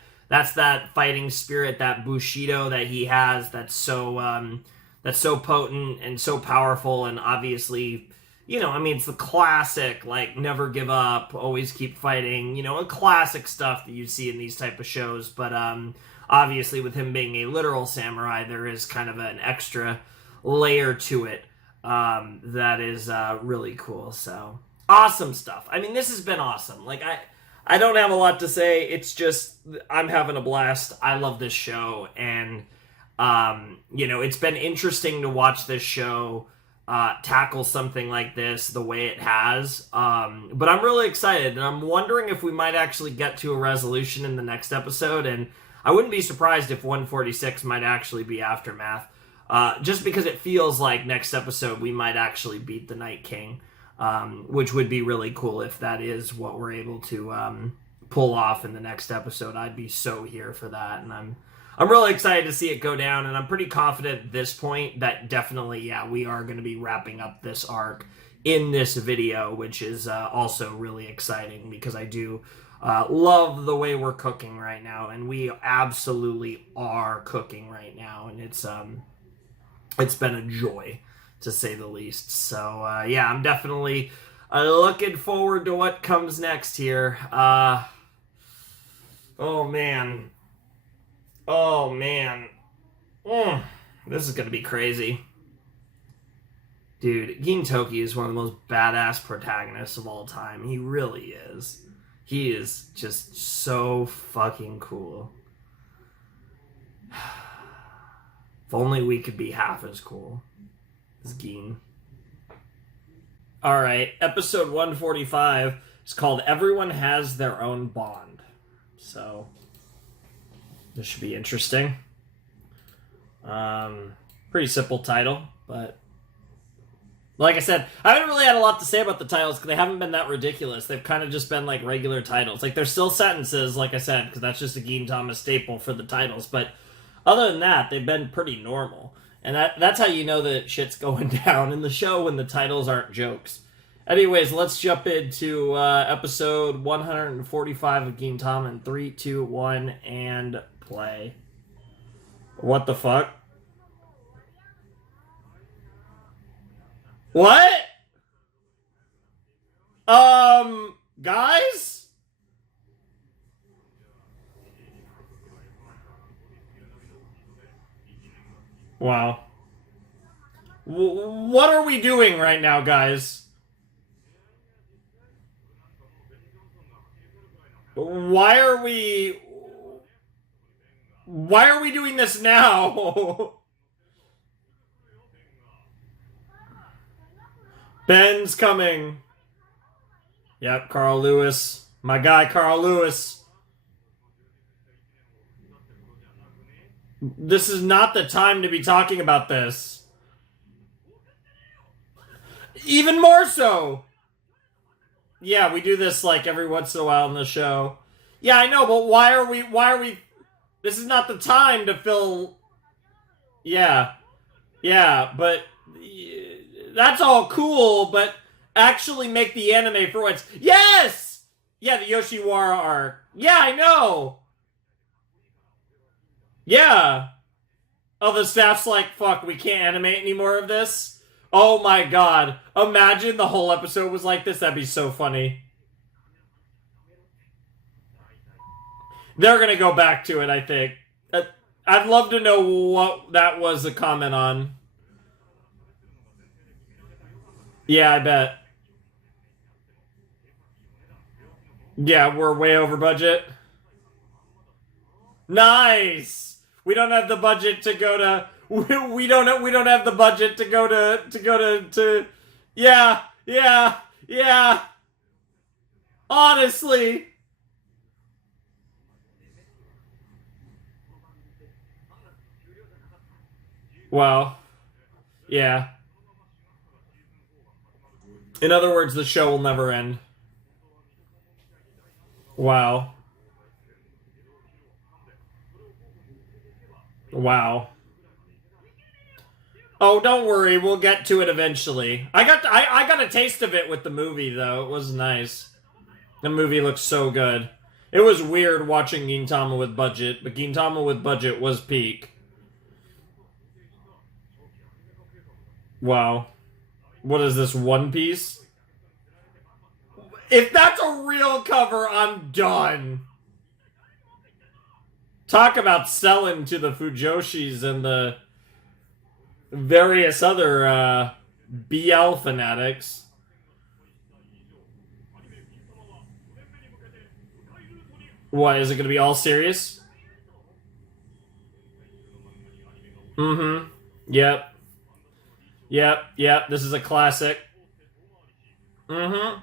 fighting spirit, that bushido that he has, that's so potent and so powerful. And obviously, it's the classic, like, never give up, always keep fighting, classic stuff that you see in these type of shows. But obviously, with him being a literal samurai, there is kind of an extra layer to it that is really cool. So awesome stuff. I mean, this has been awesome. Like, I don't have a lot to say. It's just, I'm having a blast. I love this show, and it's been interesting to watch this show tackle something like this the way it has. But I'm really excited, and I'm wondering if we might actually get to a resolution in the next episode, and I wouldn't be surprised if 146 might actually be Aftermath. Just because it feels like next episode we might actually beat the Night King, which would be really cool if that is what we're able to pull off in the next episode. I'd be so here for that, and I'm really excited to see it go down, and I'm pretty confident at this point that definitely, yeah, we are going to be wrapping up this arc in this video, which is also really exciting because I do love the way we're cooking right now, and we absolutely are cooking right now, and it's been a joy, to say the least. So, yeah, I'm definitely looking forward to what comes next here. Oh, man. This is going to be crazy. Dude, Gintoki is one of the most badass protagonists of all time. He really is. He is just so fucking cool. If only we could be half as cool as Gin. Alright, episode 145. It's called Everyone Has Their Own Bond. So, this should be interesting. Pretty simple title, but like I said, I haven't really had a lot to say about the titles because they haven't been that ridiculous. They've kind of just been like regular titles. Like, they're still sentences, like I said, because that's just a Gintama staple for the titles. But other than that, they've been pretty normal. And that's how you know that shit's going down in the show, when the titles aren't jokes. Anyways, let's jump into episode 145 of Gintama in 3, 2, 1, and play. What the fuck? What? Guys? Wow. What are we doing right now, guys? Why are we doing this now? Ben's coming. Yep, Carl Lewis. My guy, Carl Lewis. This is not the time to be talking about this. Even more so. Yeah, we do this like every once in a while in the show. Yeah, I know, but why are we... This is not the time to fill... Yeah, but... That's all cool, but actually make the anime for once. Yes! Yeah, the Yoshiwara arc. Yeah, I know! Yeah. Oh, the staff's like, fuck, we can't animate any more of this? Oh my god. Imagine the whole episode was like this. That'd be so funny. They're gonna go back to it, I think. I'd love to know what that was a comment on. Yeah, I bet. Yeah, we're way over budget. Nice! We don't have the budget to go to... We don't have the budget to go to... Yeah. Honestly. Wow. Yeah. In other words, the show will never end. Wow. Wow. Oh, don't worry, we'll get to it eventually. I got a taste of it with the movie, though. It was nice. The movie looks so good. It was weird watching Gintama with budget, but Gintama with budget was peak. Wow. What is this, One Piece? If that's a real cover, I'm done. Talk about selling to the Fujoshis and the various other BL fanatics. What, is it going to be all serious? Mm-hmm. Yep, this is a classic. Mm-hmm.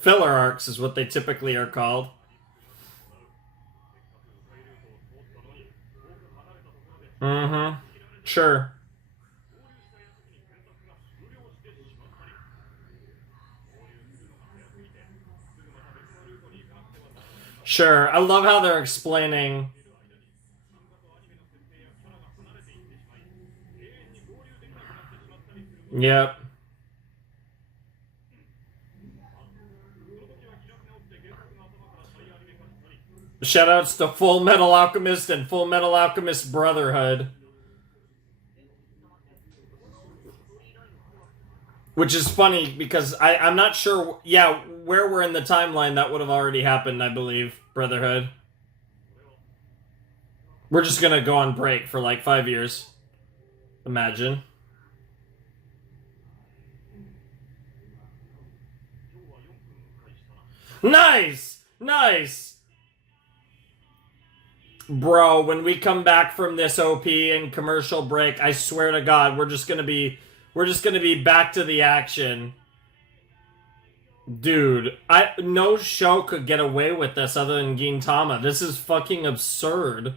Filler arcs is what they typically are called. Mm-hmm. Sure. Sure. I love how they're explaining... Yep. Shoutouts to Full Metal Alchemist and Full Metal Alchemist Brotherhood. Which is funny because I'm not sure, yeah, where we're in the timeline that would have already happened, I believe, Brotherhood. We're just gonna go on break for like 5 years. Imagine. Nice! Nice! Bro, when we come back from this OP and commercial break, I swear to God, we're just gonna be back to the action. Dude, no show could get away with this other than Gintama. This is fucking absurd.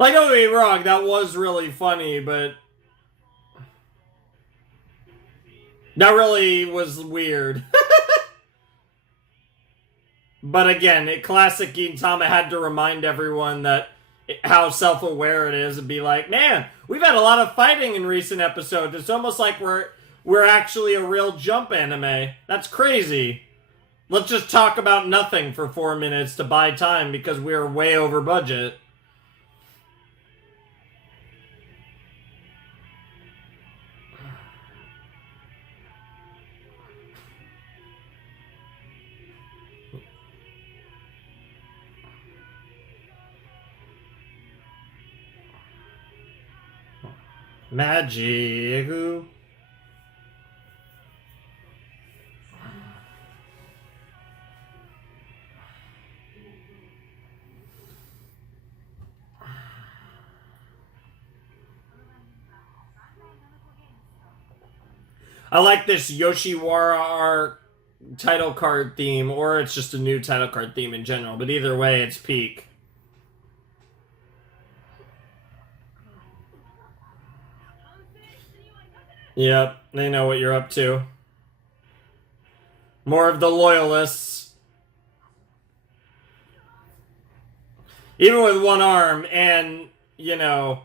Like, don't get me wrong, that was really funny, but that really was weird. But again, classic Gintama had to remind everyone that how self-aware it is and be like, man, we've had a lot of fighting in recent episodes. It's almost like we're actually a real jump anime. That's crazy. Let's just talk about nothing for 4 minutes to buy time because we're way over budget. Magic. I like this Yoshiwara title card theme, or it's just a new title card theme in general, but either way, it's peak. Yep, they know what you're up to. More of the loyalists. Even with one arm and, you know,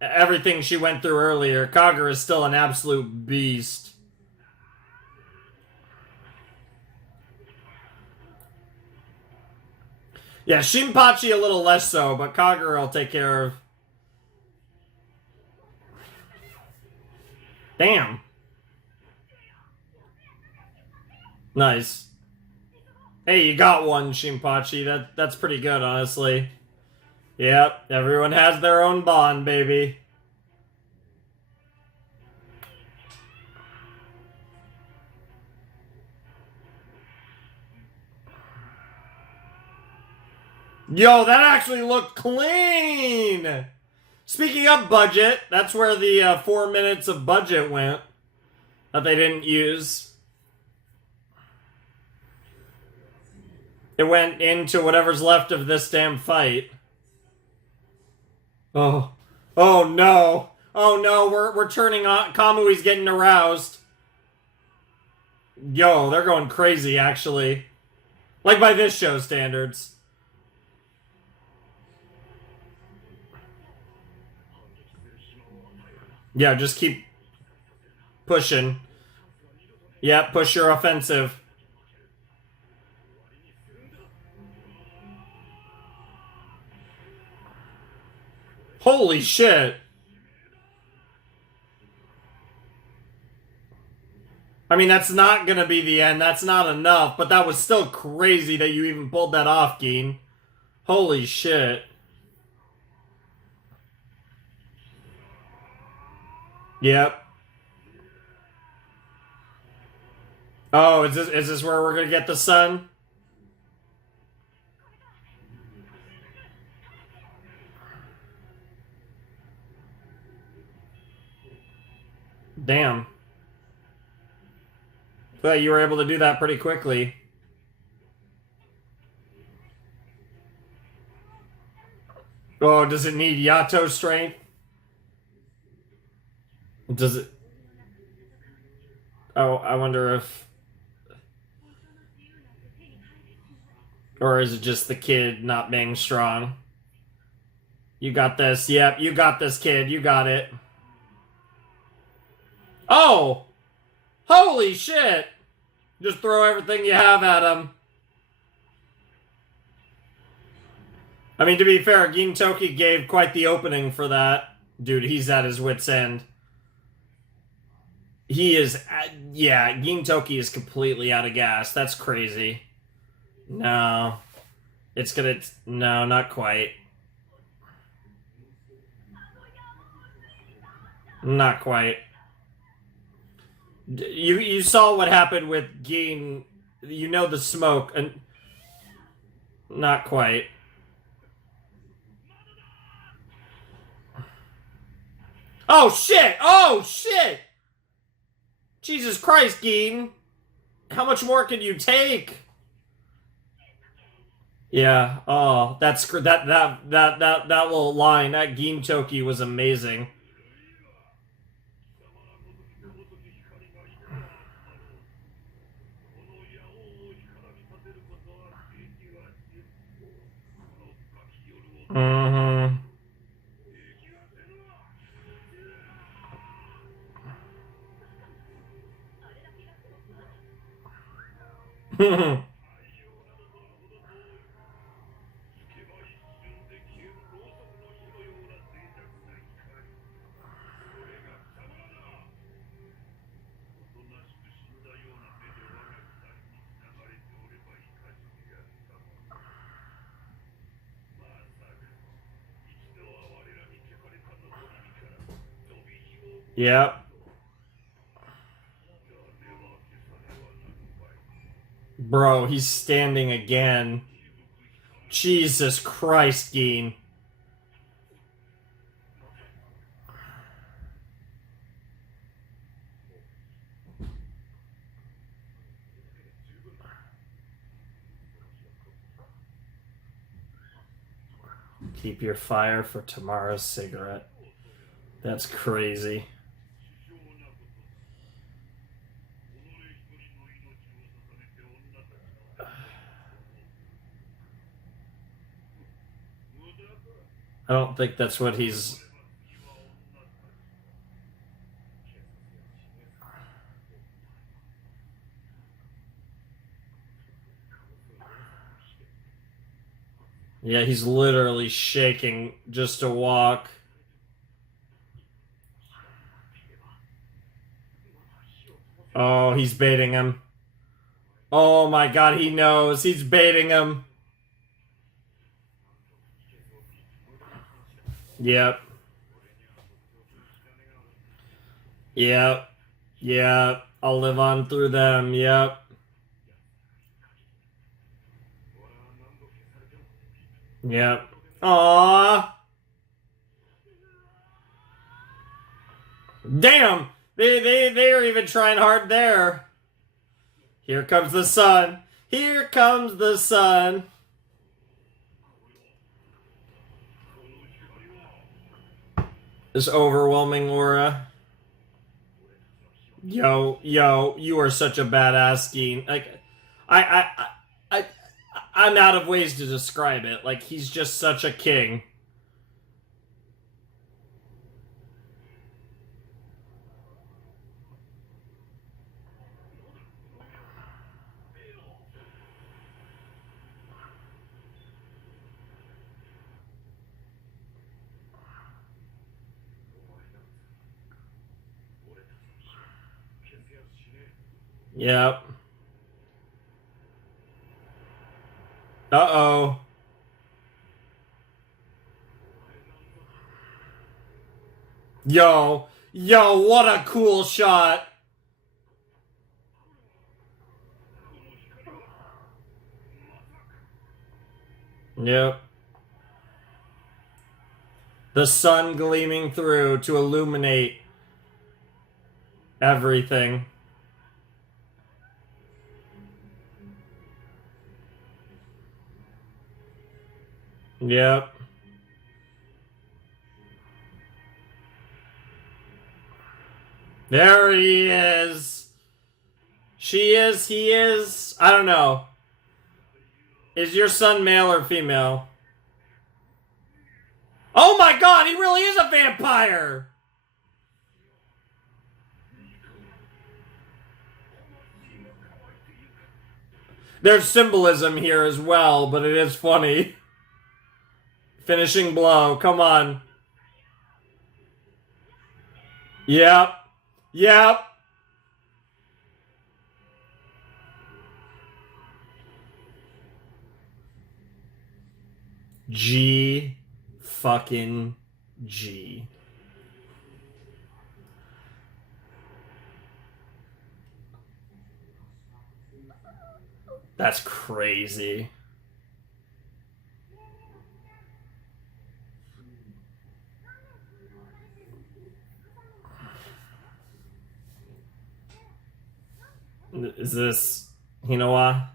everything she went through earlier, Kagura is still an absolute beast. Yeah, Shinpachi a little less so, but Kagura will take care of. Damn. Nice. Hey, you got one, Shinpachi. That's pretty good, honestly. Yep, everyone has their own bond, baby. Yo, that actually looked clean! Speaking of budget, that's where the 4 minutes of budget went that they didn't use. It went into whatever's left of this damn fight. Oh. Oh no. Oh no, we're turning on. Kamui's getting aroused. Yo, they're going crazy, actually. Like by this show standards. Yeah, just keep pushing. Yeah, push your offensive. Holy shit. I mean, that's not gonna be the end. That's not enough, but that was still crazy that you even pulled that off, Gin. Holy shit. Yep. Oh, is this where we're gonna get the sun? Damn. Thought you were able to do that pretty quickly. Oh, does it need Yato strength? Does it? Oh, I wonder if... Or is it just the kid not being strong? You got this. Yep, you got this, kid. You got it. Oh! Holy shit! Just throw everything you have at him. I mean, to be fair, Gintoki gave quite the opening for that. Dude, he's at his wit's end. He is... Yeah, Gintoki is completely out of gas. That's crazy. No. It's gonna... No, not quite. Not quite. You saw what happened with Gin. You know the smoke. And Not quite. Oh shit! Oh shit! Jesus Christ, Gin! How much more can you take? Yeah. Oh, that little line, that Gintoki was amazing. Mm-hmm. Yep. Bro, he's standing again. Jesus Christ, Gin. Keep your fire for tomorrow's cigarette. That's crazy. I don't think that's what he's... Yeah, he's literally shaking just to walk. Oh, he's baiting him. Oh my god, he knows. He's baiting him. Yep. Yep. Yep. I'll live on through them. Yep. Yep. Aww. Damn! They're even trying hard there. Here comes the sun. Here comes the sun. This overwhelming aura. Yo, you are such a badass, Gin. Like, I, I'm out of ways to describe it. Like, he's just such a king. Yep. Uh-oh. Yo, what a cool shot. Yep. The sun gleaming through to illuminate everything. Yep. There he is. She is, he is. I don't know. Is your son male or female? Oh my god, he really is a vampire! There's symbolism here as well, but it is funny. Finishing blow, come on. Yep. Yep. G fucking G. That's crazy. Is this Hinawa?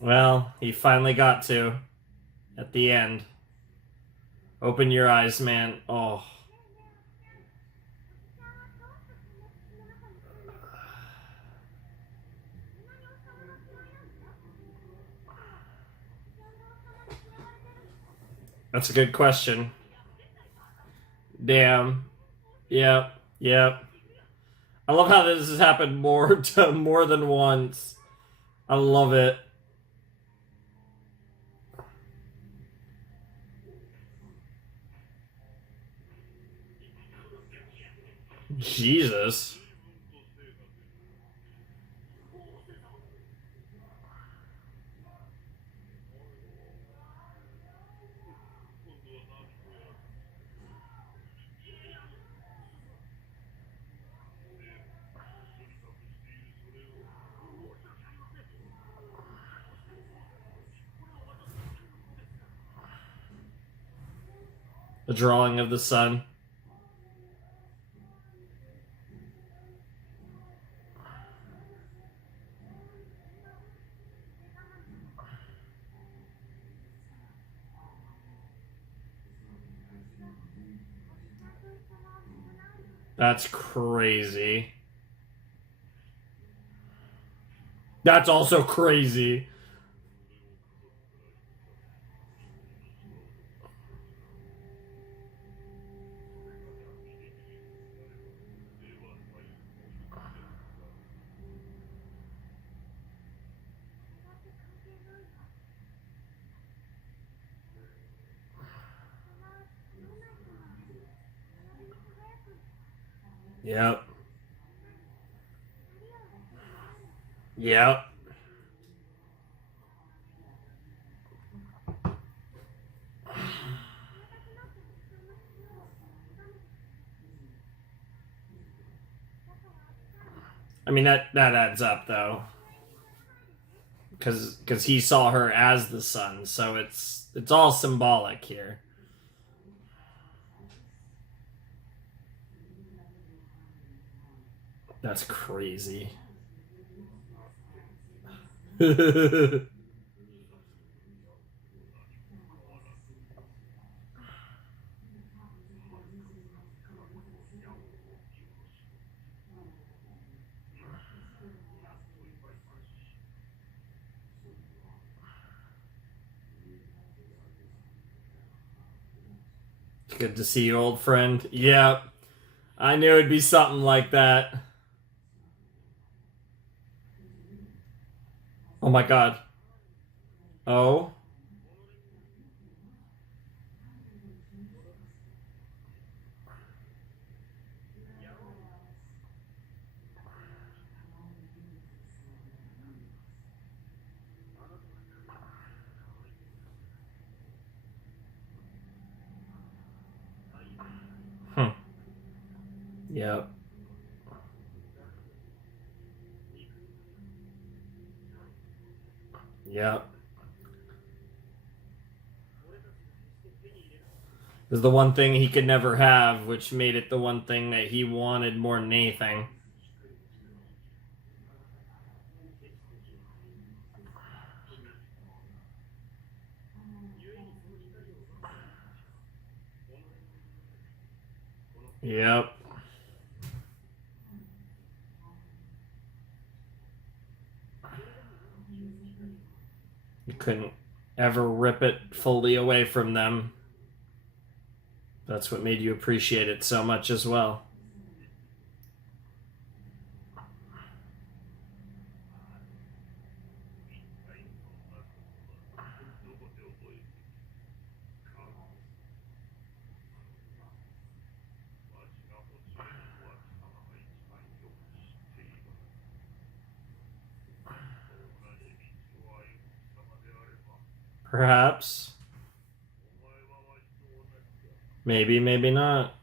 Well, he finally got to at the end. Open your eyes, man. Oh. That's a good question. Damn. Yep. Yep. I love how this has happened more than once. I love it. Jesus. The drawing of the sun. That's crazy. That's also crazy. Yep. Yep. I mean that adds up though, because he saw her as the sun, so it's all symbolic here. That's crazy. Good to see you, old friend. Yep. I knew it'd be something like that. Oh my god. Oh. Hmm. Yep. Yep. It was the one thing he could never have, which made it the one thing that he wanted more than anything. Yep. You couldn't ever rip it fully away from them. That's what made you appreciate it so much as well. Perhaps. Maybe, maybe not.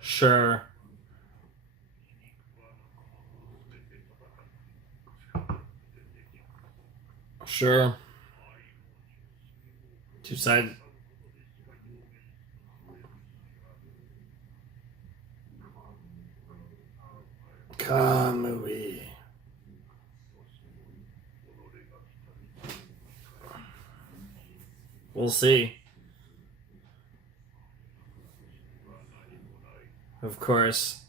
Sure. Sure. Two sides. Kamui. We'll see. Of course.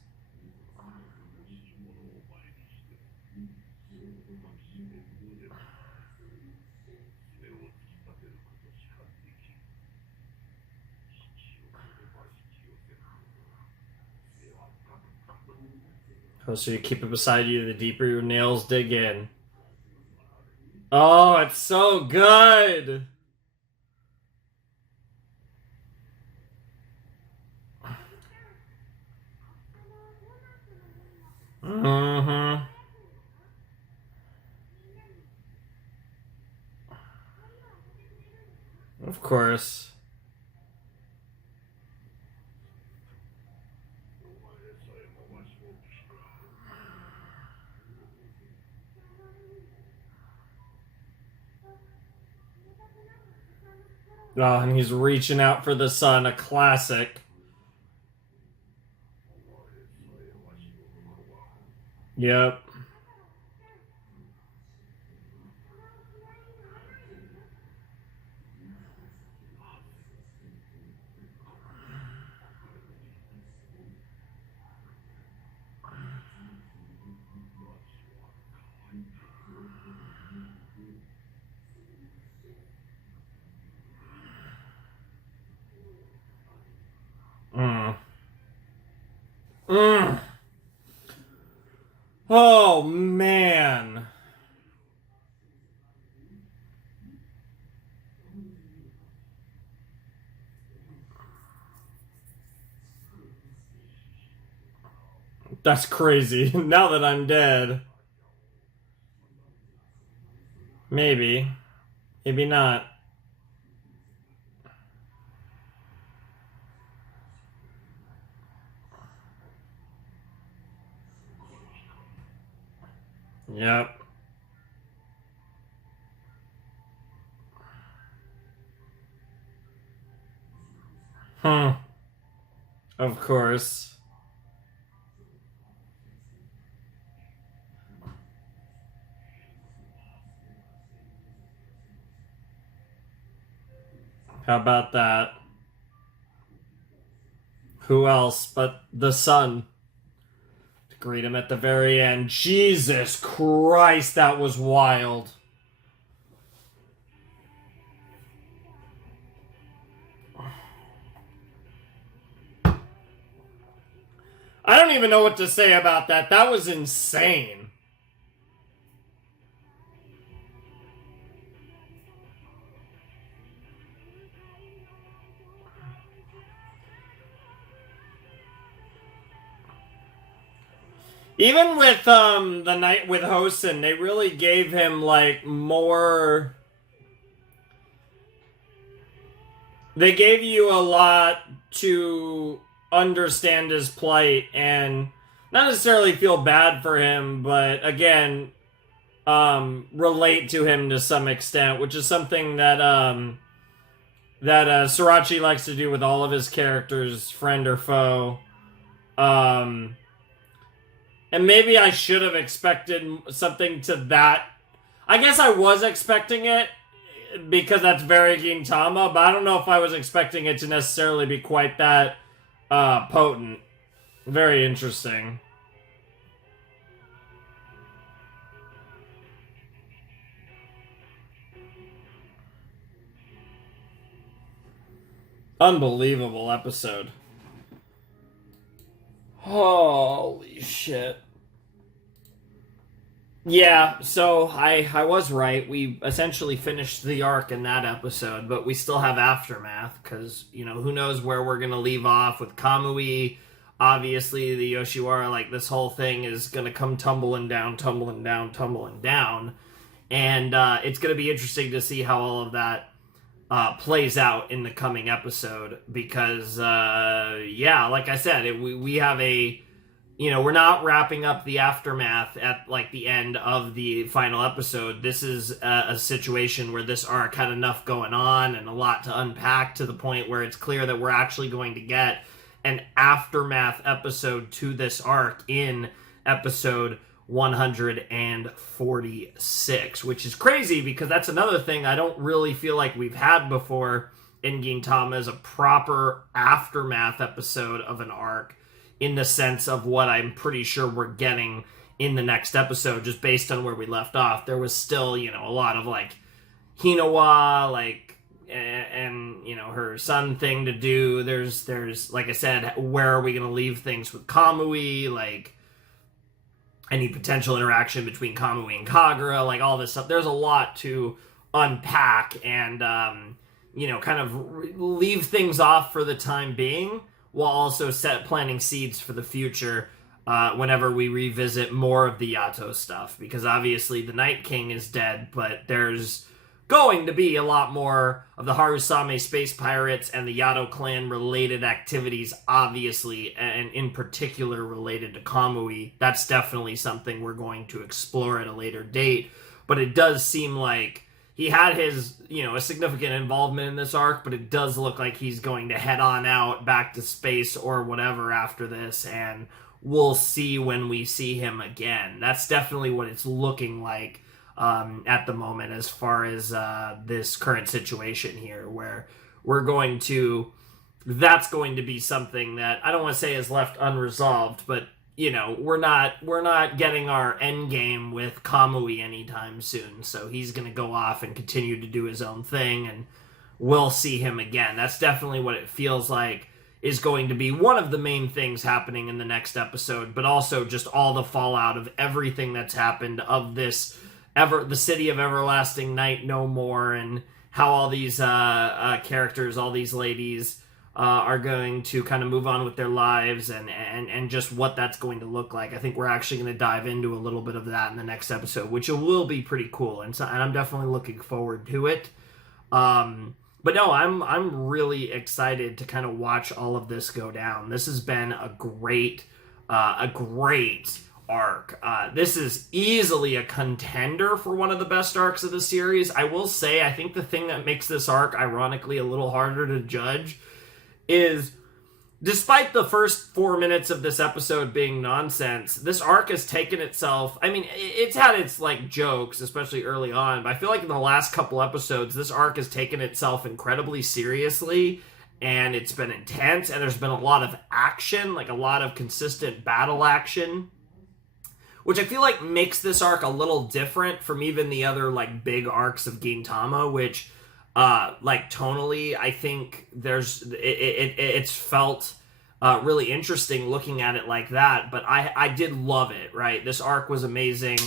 The closer you keep it beside you, the deeper your nails dig in. Oh, it's so good! Mm-hmm. Of course. Oh, and he's reaching out for the sun, a classic. Yep. Mm. Mm. Oh, man. That's crazy. Now that I'm dead. Maybe. Maybe not. Yep. Hmm. Of course. How about that? Who else but the sun to greet him at the very end? Jesus Christ, that was wild. I don't even know what to say about that. That was insane. Even with the night with Housen, they really gave him like more. They gave you a lot to understand his plight and not necessarily feel bad for him, but again, relate to him to some extent, which is something that Sriracha likes to do with all of his characters, friend or foe. And maybe I should have expected something to that. I guess I was expecting it because that's very Gintama, but I don't know if I was expecting it to necessarily be quite that potent. Very interesting. Unbelievable episode. Holy shit. Yeah, so I was right. We essentially finished the arc in that episode, but we still have Aftermath, because, who knows where we're going to leave off with Kamui. obviously the Yoshiwara, like, this whole thing is gonna come tumbling down, tumbling down, tumbling down. And it's gonna be interesting to see how all of that plays out in the coming episode, because yeah, like I said, we have a, we're not wrapping up the aftermath at like the end of the final episode. This is a situation where this arc had enough going on and a lot to unpack, to the point where it's clear that we're actually going to get an aftermath episode to this arc in episode 146, which is crazy, because that's another thing I don't really feel like we've had before in Gintama, is a proper aftermath episode of an arc, in the sense of what I'm pretty sure we're getting in the next episode, just based on where we left off. There was still, a lot of like Hinawa, like, and her son thing to do. There's like I said, where are we going to leave things with Kamui, like any potential interaction between Kamui and Kagura, like all this stuff. There's a lot to unpack and, kind of leave things off for the time being, while also planting seeds for the future whenever we revisit more of the Yato stuff. Because obviously the Night King is dead, but there's going to be a lot more of the Harusame space pirates and the Yato clan related activities, obviously, and in particular related to Kamui. That's definitely something we're going to explore at a later date. But it does seem like he had his, a significant involvement in this arc, but it does look like he's going to head on out back to space or whatever after this, and we'll see when we see him again. That's definitely what it's looking like at the moment, as far as this current situation here, where that's going to be something that I don't want to say is left unresolved, but we're not getting our end game with Kamui anytime soon. So he's going to go off and continue to do his own thing, and we'll see him again. That's definitely what it feels like is going to be one of the main things happening in the next episode, but also just all the fallout of everything that's happened of this the City of Everlasting Night no more, and how all these characters, all these ladies, are going to kind of move on with their lives, and just what that's going to look like. I think we're actually going to dive into a little bit of that in the next episode, which will be pretty cool, and I'm definitely looking forward to it. But no, I'm really excited to kind of watch all of this go down. This has been a great arc. This is easily a contender for one of the best arcs of the series. I will say, I think the thing that makes this arc ironically a little harder to judge is, despite the first 4 minutes of this episode being nonsense, this arc has taken itself, I mean, it's had its like jokes, especially early on, but I feel like in the last couple episodes, this arc has taken itself incredibly seriously, and it's been intense, and there's been a lot of action, like a lot of consistent battle action, which I feel like makes this arc a little different from even the other like big arcs of Gintama, which like tonally, I think it's felt really interesting looking at it like that. But I did love it, right? This arc was amazing.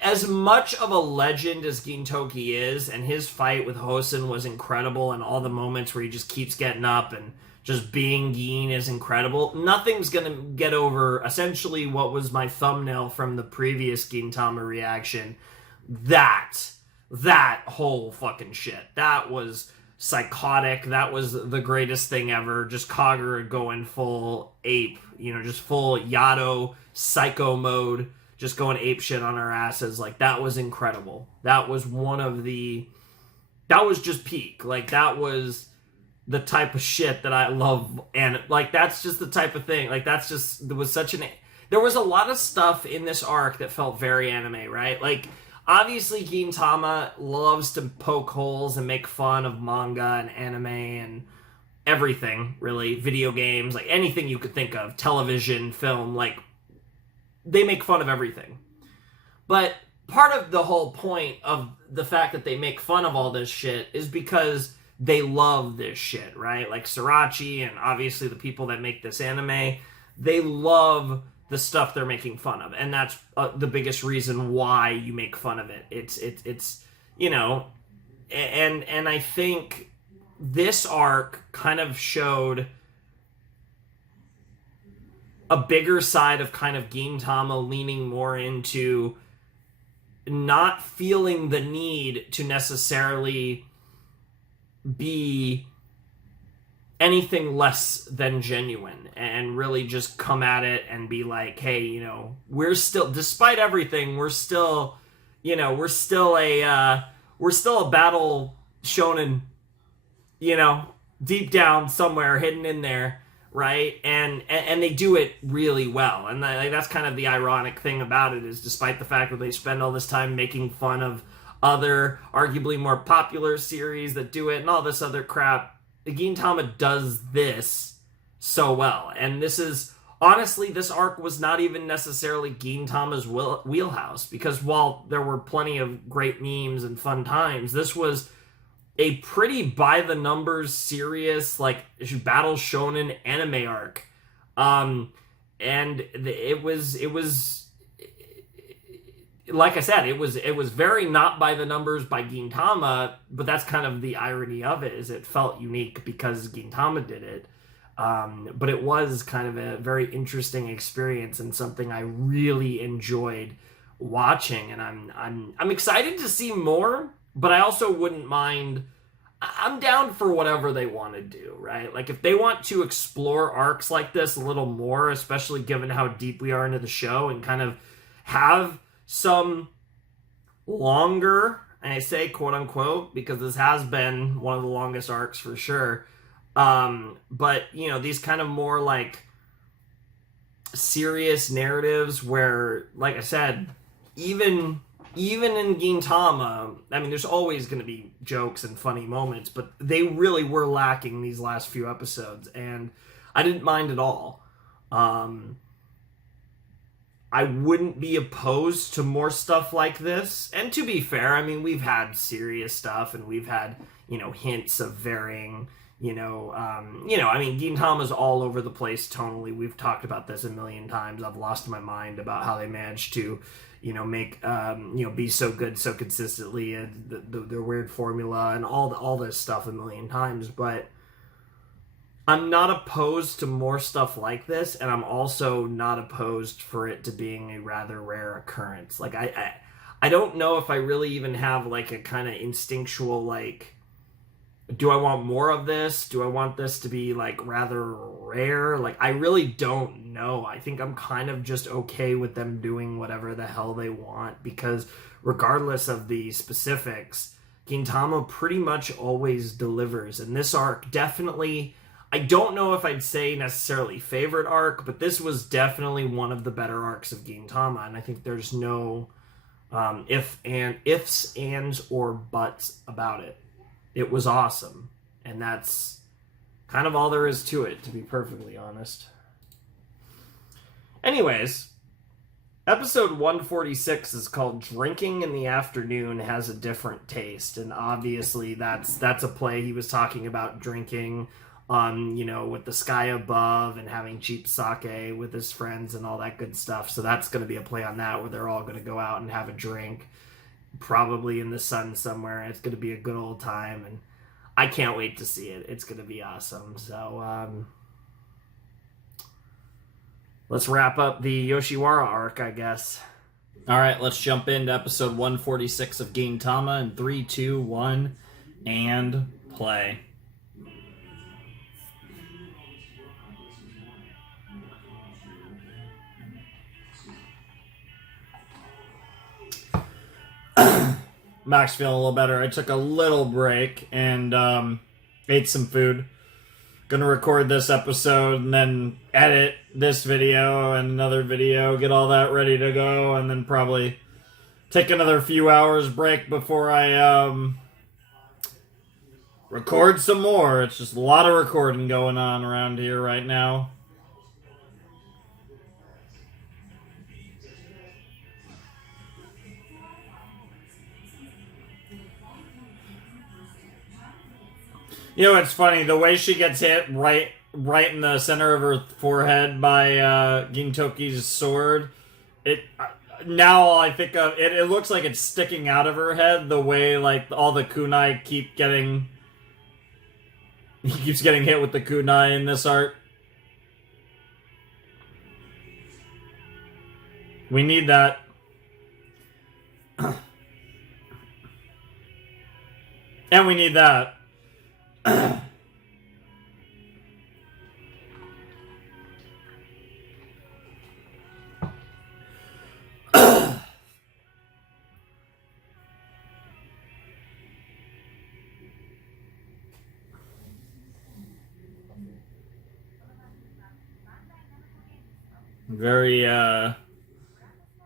As much of a legend as Gintoki is, and his fight with Housen was incredible, and all the moments where he just keeps getting up and just being Gin is incredible. Nothing's gonna get over essentially what was my thumbnail from the previous Gintama reaction. That whole fucking shit. That was psychotic. That was the greatest thing ever. Just Kagura going full ape, just full Yato psycho mode, just going ape shit on our asses. Like, that was incredible. That was that was just peak. Like, that was the type of shit that I love, and like, that's just the type of thing. Like, there was a lot of stuff in this arc that felt very anime, right? Like, obviously Gintama loves to poke holes and make fun of manga and anime and everything, really. Video games, like anything you could think of, television, film, like, they make fun of everything. But part of the whole point of the fact that they make fun of all this shit is because they love this shit, right? Like Sriracha and obviously the people that make this anime, they love the stuff they're making fun of, and that's the biggest reason why you make fun of it. It's and I think this arc kind of showed a bigger side of kind of Gintama leaning more into not feeling the need to necessarily be anything less than genuine, and really just come at it and be like, hey, you know, we're still, despite everything, we're still, you know, we're still a battle shonen, you know, deep down somewhere hidden in there, right? And they do it really well. And that's kind of the ironic thing about it, is despite the fact that they spend all this time making fun of other arguably more popular series that do it and all this other crap, Gintama does this so well. And this is, honestly, this arc was not even necessarily Gintama's wheelhouse, because while there were plenty of great memes and fun times, this was a pretty by-the-numbers, serious, like, battle shonen anime arc. And it was like I said, it was very not by the numbers by Gintama, but that's kind of the irony of it, is it felt unique because Gintama did it. But it was kind of a very interesting experience and something I really enjoyed watching, and I'm excited to see more, but I also wouldn't mind. I'm down for whatever they want to do, right? Like, if they want to explore arcs like this a little more, especially given how deep we are into the show, and kind of have some longer, and I say quote unquote because this has been one of the longest arcs for sure, but, you know, these kind of more like serious narratives where, like I said, even in Gintama, I mean, there's always going to be jokes and funny moments, but they really were lacking these last few episodes, and I didn't mind at all. I wouldn't be opposed to more stuff like this. And to be fair, I mean, we've had serious stuff, and we've had, you know, hints of varying, I mean, Gintama's all over the place tonally. We've talked about this a million times. I've lost my mind about how they managed to, you know, make, be so good so consistently, and their weird formula and all this stuff a million times. But I'm not opposed to more stuff like this, and I'm also not opposed for it to being a rather rare occurrence. Like, I don't know if I really even have, like, a kind of instinctual, like, do I want more of this? Do I want this to be, like, rather rare? Like, I really don't know. I think I'm kind of just okay with them doing whatever the hell they want, because regardless of the specifics, Gintama pretty much always delivers. And this arc definitely, I don't know if I'd say necessarily favorite arc, but this was definitely one of the better arcs of Gintama, and I think there's no ifs, ands, or buts about it. It was awesome, and that's kind of all there is to it, to be perfectly honest. Anyways, episode 146 is called Drinking in the Afternoon Has a Different Taste, and obviously that's a play. He was talking about drinking with the sky above and having cheap sake with his friends and all that good stuff. So that's going to be a play on that, where they're all going to go out and have a drink, probably in the sun somewhere. It's going to be a good old time, and I can't wait to see it. It's going to be awesome. So let's wrap up the Yoshiwara arc, I guess. All right, let's jump into episode 146 of Gintama in 3, 2, 1, and play. Max feeling a little better. I took a little break and ate some food. Gonna record this episode and then edit this video and another video, get all that ready to go, and then probably take another few hours break before I record some more. It's just a lot of recording going on around here right now. You know, it's funny, the way she gets hit right in the center of her forehead by Gintoki's sword, now all I think of, it looks like it's sticking out of her head, the way, like, all the kunai keeps getting hit with the kunai in this art. We need that. And we need that. Very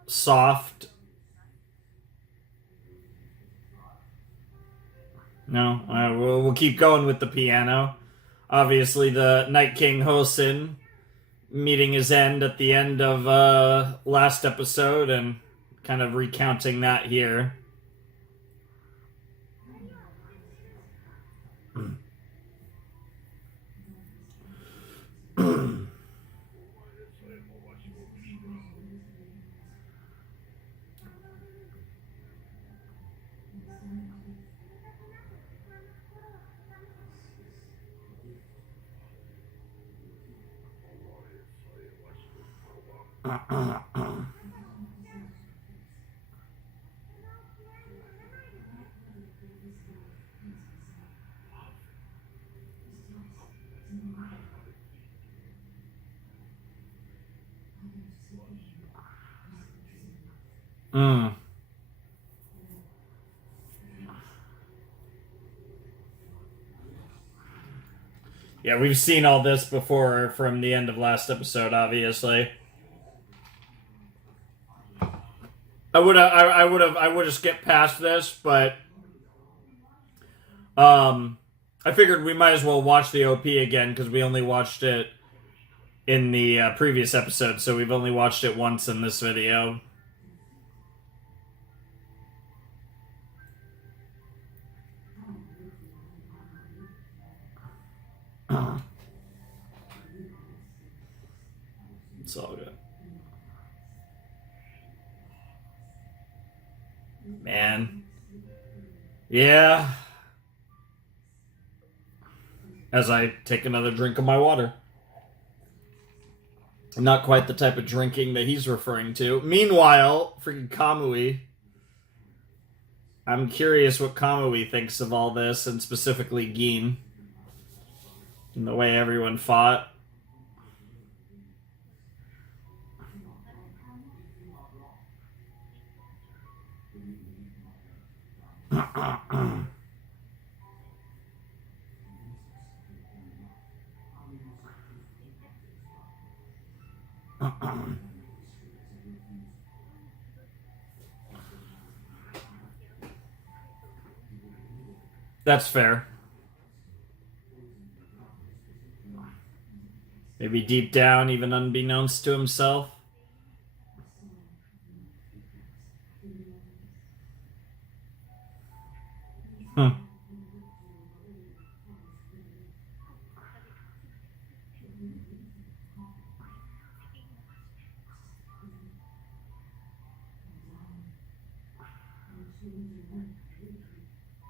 soft. No, we'll keep going with the piano. Obviously, the Night King Housen meeting his end at the end of last episode and kind of recounting that here. Yeah, we've seen all this before from the end of last episode, obviously. I would have skipped past this, but I figured we might as well watch the OP again because we only watched it in the previous episode, so we've only watched it once in this video. It's all good. Man. Yeah. As I take another drink of my water. Not quite the type of drinking that he's referring to. Meanwhile, freaking Kamui. I'm curious what Kamui thinks of all this, and specifically Gin. And the way everyone fought. That's fair. Maybe deep down, even unbeknownst to himself.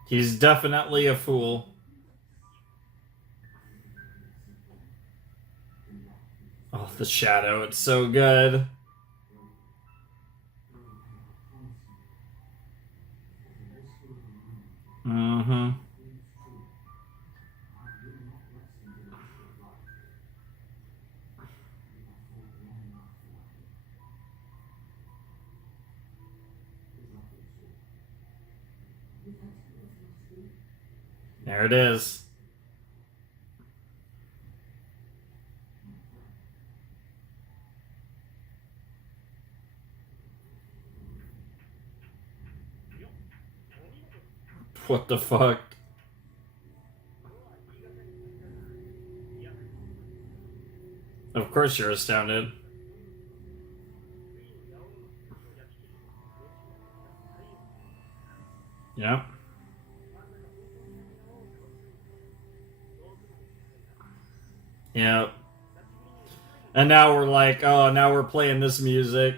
He's definitely a fool. Oh, the shadow, it's so good. Mm-hmm. There it is. What the fuck? Of course you're astounded. Yep. Yep. And now we're like, oh, now we're playing this music.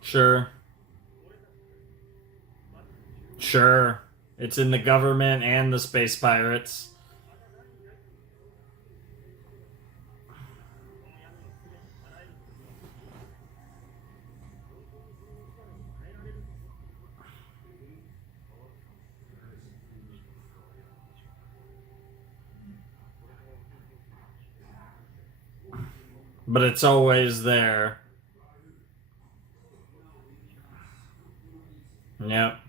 Sure. Sure. It's in the government and the space pirates. but it's always there. Yep.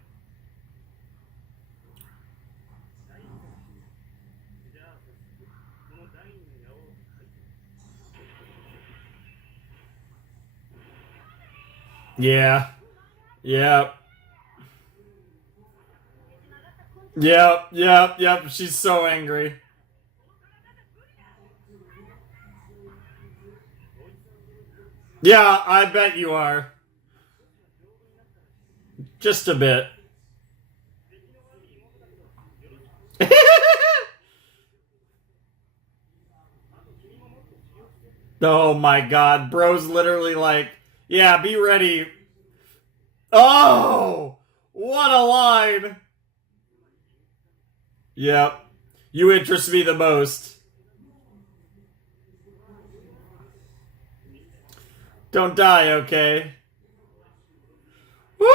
Yeah. Yep. Yep. Yep. Yep. She's so angry. Yeah, I bet you are. Just a bit. Oh my god. Bro's literally like, yeah, be ready. Oh! What a line! Yep. You interest me the most. Don't die, okay? Woo!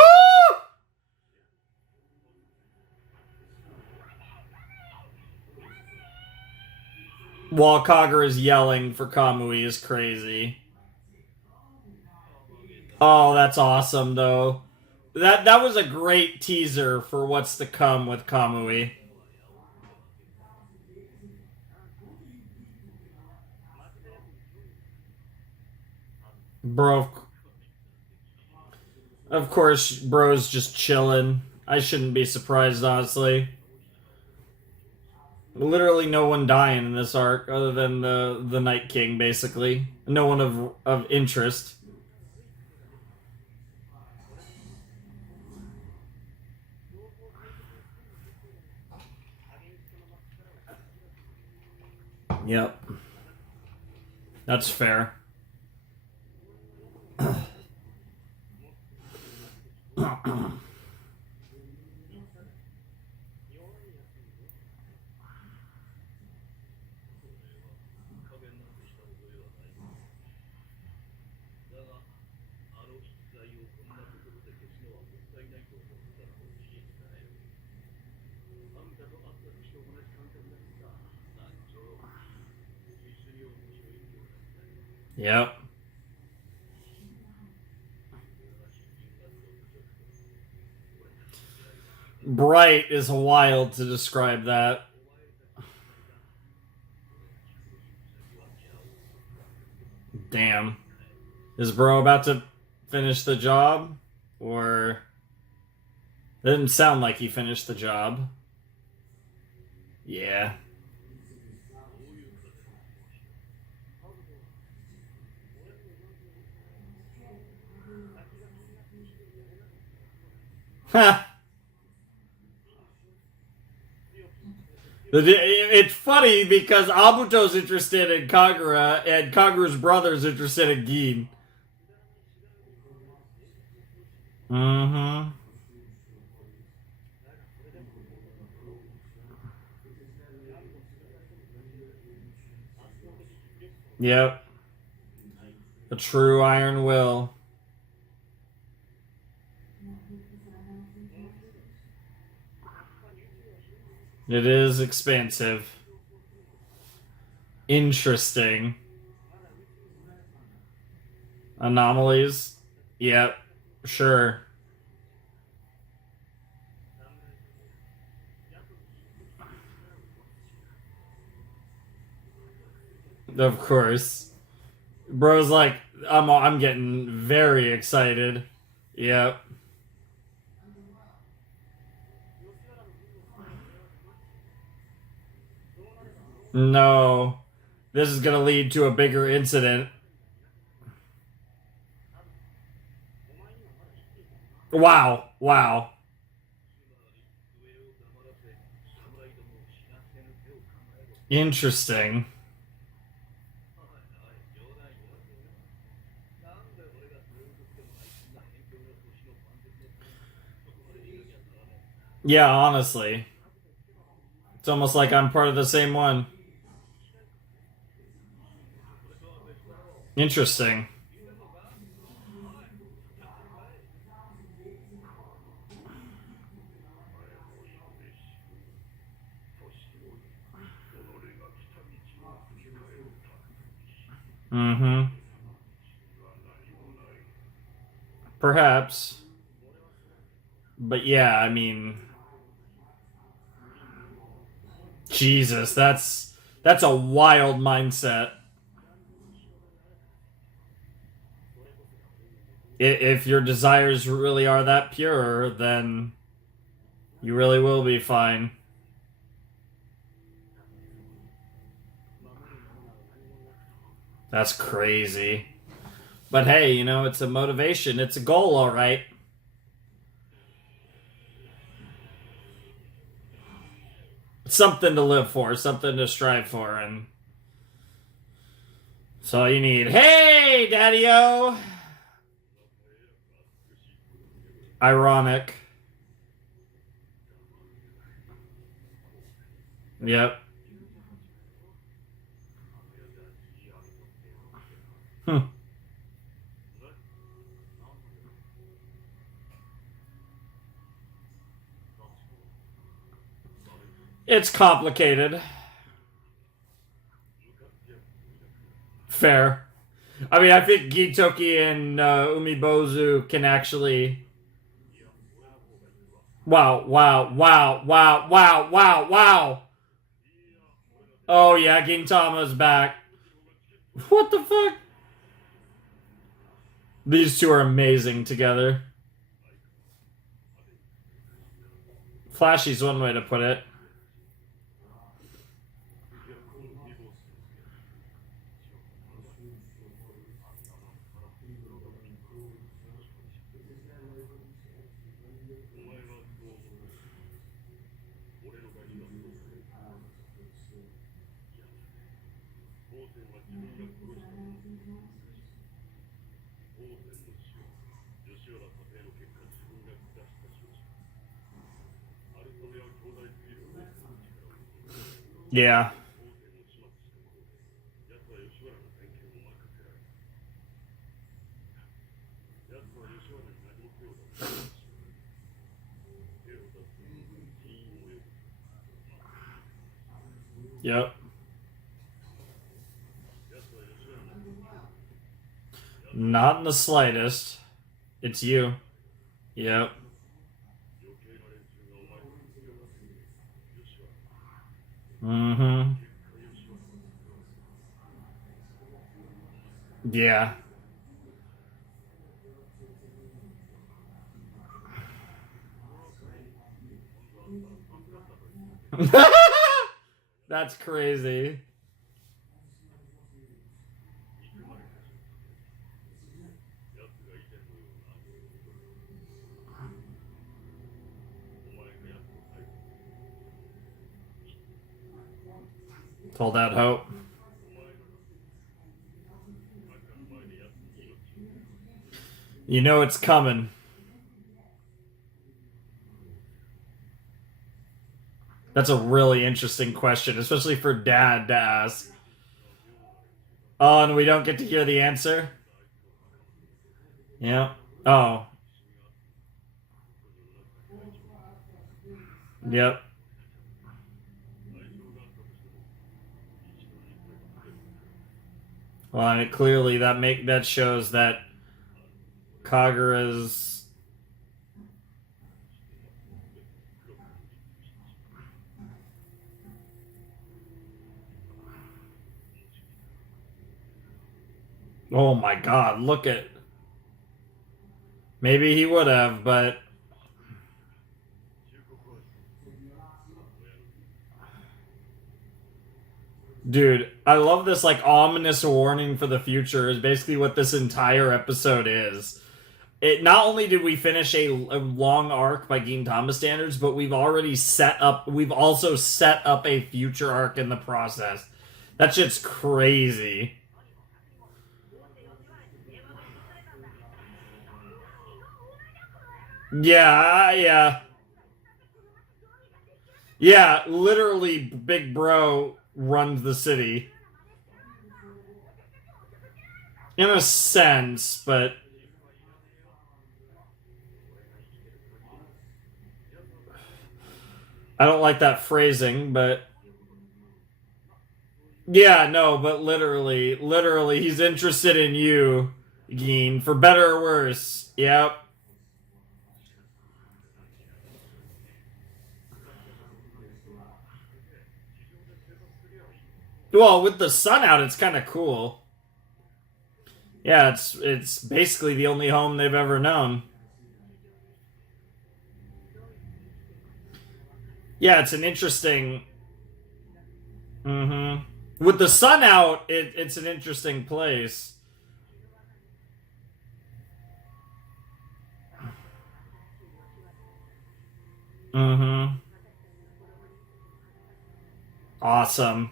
While Kagura is yelling for Kamui is crazy. Oh, that's awesome, though. That was a great teaser for what's to come with Kamui. Bro, of course, bro's just chilling. I shouldn't be surprised, honestly. Literally no one dying in this arc other than the Night King, basically. No one of interest. Yep. That's fair. Yep. Bright is wild to describe that. Damn. Is bro about to finish the job? Or... It didn't sound like he finished the job. Yeah. Ha! It's funny because Abuto's interested in Kagura and Kagura's brother's interested in Gin. Mm-hmm. Yep. A true iron will. It is expansive. Interesting. Anomalies? Yep. Sure. Of course. Bro's like, I'm getting very excited. Yep. No. This is gonna lead to a bigger incident. Wow. Wow. Interesting. Yeah, honestly. It's almost like I'm part of the same one. Interesting. Mm-hmm. Perhaps. But yeah, I mean, Jesus, that's a wild mindset. If your desires really are that pure, then you really will be fine. That's crazy. But hey, it's a motivation. It's a goal, all right. Something to live for, something to strive for, and that's all you need. Hey, Daddy-O! Ironic. Yep. Hmm. It's complicated. Fair. I mean, I think Gintoki and Umibozu can actually. Wow, wow, wow, wow, wow, wow, wow. Oh, yeah, Gintama's back. What the fuck? These two are amazing together. Flashy's one way to put it. Yeah. Yep. Not in the slightest. It's you. Yep. Mm-hmm. Yeah. That's crazy. Hold out hope. You know it's coming. That's a really interesting question, especially for Dad to ask. Oh, and we don't get to hear the answer? Yeah. Oh. Yep. Well, I mean, clearly that shows that Kagura's. Oh my God! Look at. Maybe he would have, but dude, I love this like ominous warning for the future. Is basically what this entire episode is. It not only did we finish a long arc by Gintama standards, but we've also set up a future arc in the process. That shit's crazy. Yeah, yeah. Yeah, literally Big Bro runs the city. In a sense, but I don't like that phrasing, but yeah, no, but literally, he's interested in you. Gin, for better or worse. Yep. Well, with the sun out, it's kind of cool. Yeah, it's basically the only home they've ever known. Yeah, it's an interesting. Mm-hmm. With the sun out, it's an interesting place. Mm-hmm. Awesome.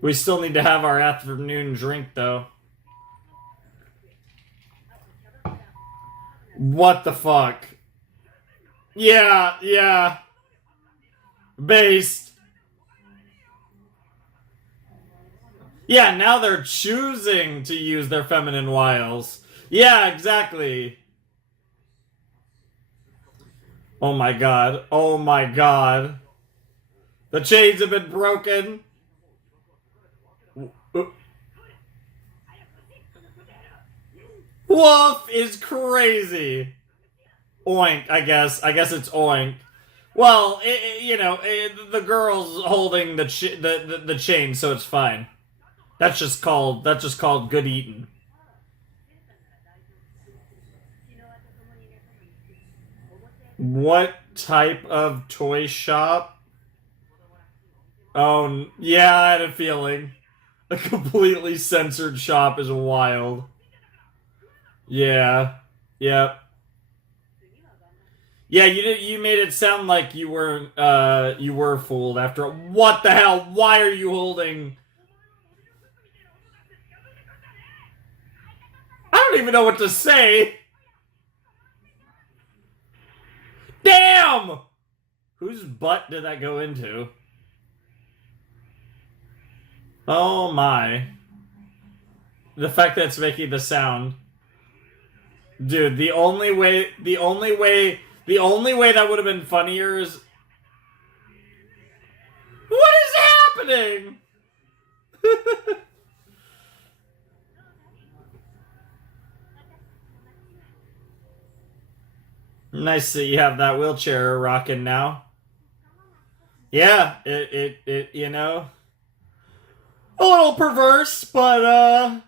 We still need to have our afternoon drink, though. What the fuck? Yeah, yeah. Based. Yeah, now they're choosing to use their feminine wiles. Yeah, exactly. Oh my god. Oh my god. The chains have been broken. Wolf is crazy. Oink, I guess. I guess it's oink. Well, the girl's holding the chain, so it's fine. That's just called good eating. What type of toy shop? Oh, yeah, I had a feeling. A completely censored shop is wild. Yeah. Yep. Yeah, you made it sound like you were fooled after. What the hell? Why are you holding? I don't even know what to say. Damn! Whose butt did that go into? Oh my. The fact that it's making the sound. Dude, the only way that would have been funnier is... What is happening? Nice that you have that wheelchair rocking now. Yeah, it, a little perverse, but,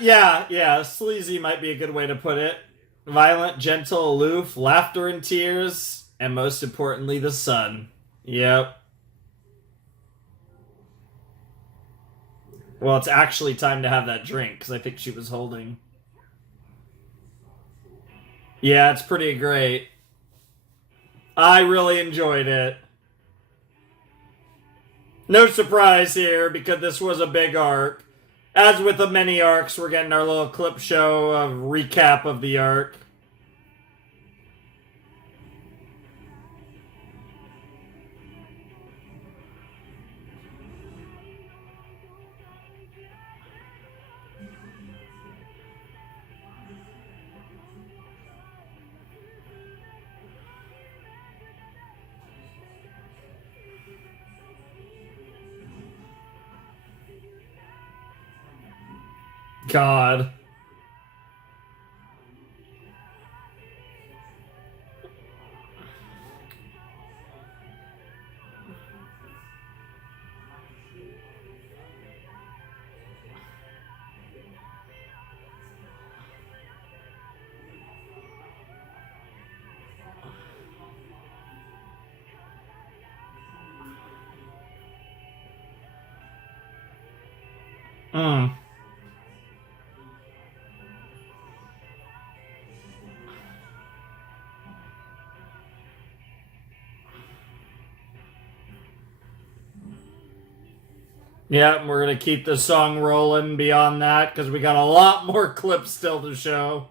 yeah, sleazy might be a good way to put it. Violent, gentle, aloof, laughter and tears, and most importantly, the sun. Yep. Well, it's actually time to have that drink, because I think she was holding. Yeah, it's pretty great. I really enjoyed it. No surprise here, because this was a big arc. As with the many arcs, we're getting our little clip show of recap of the arc. God. Mm. Yeah, we're gonna keep the song rolling beyond that because we got a lot more clips still to show.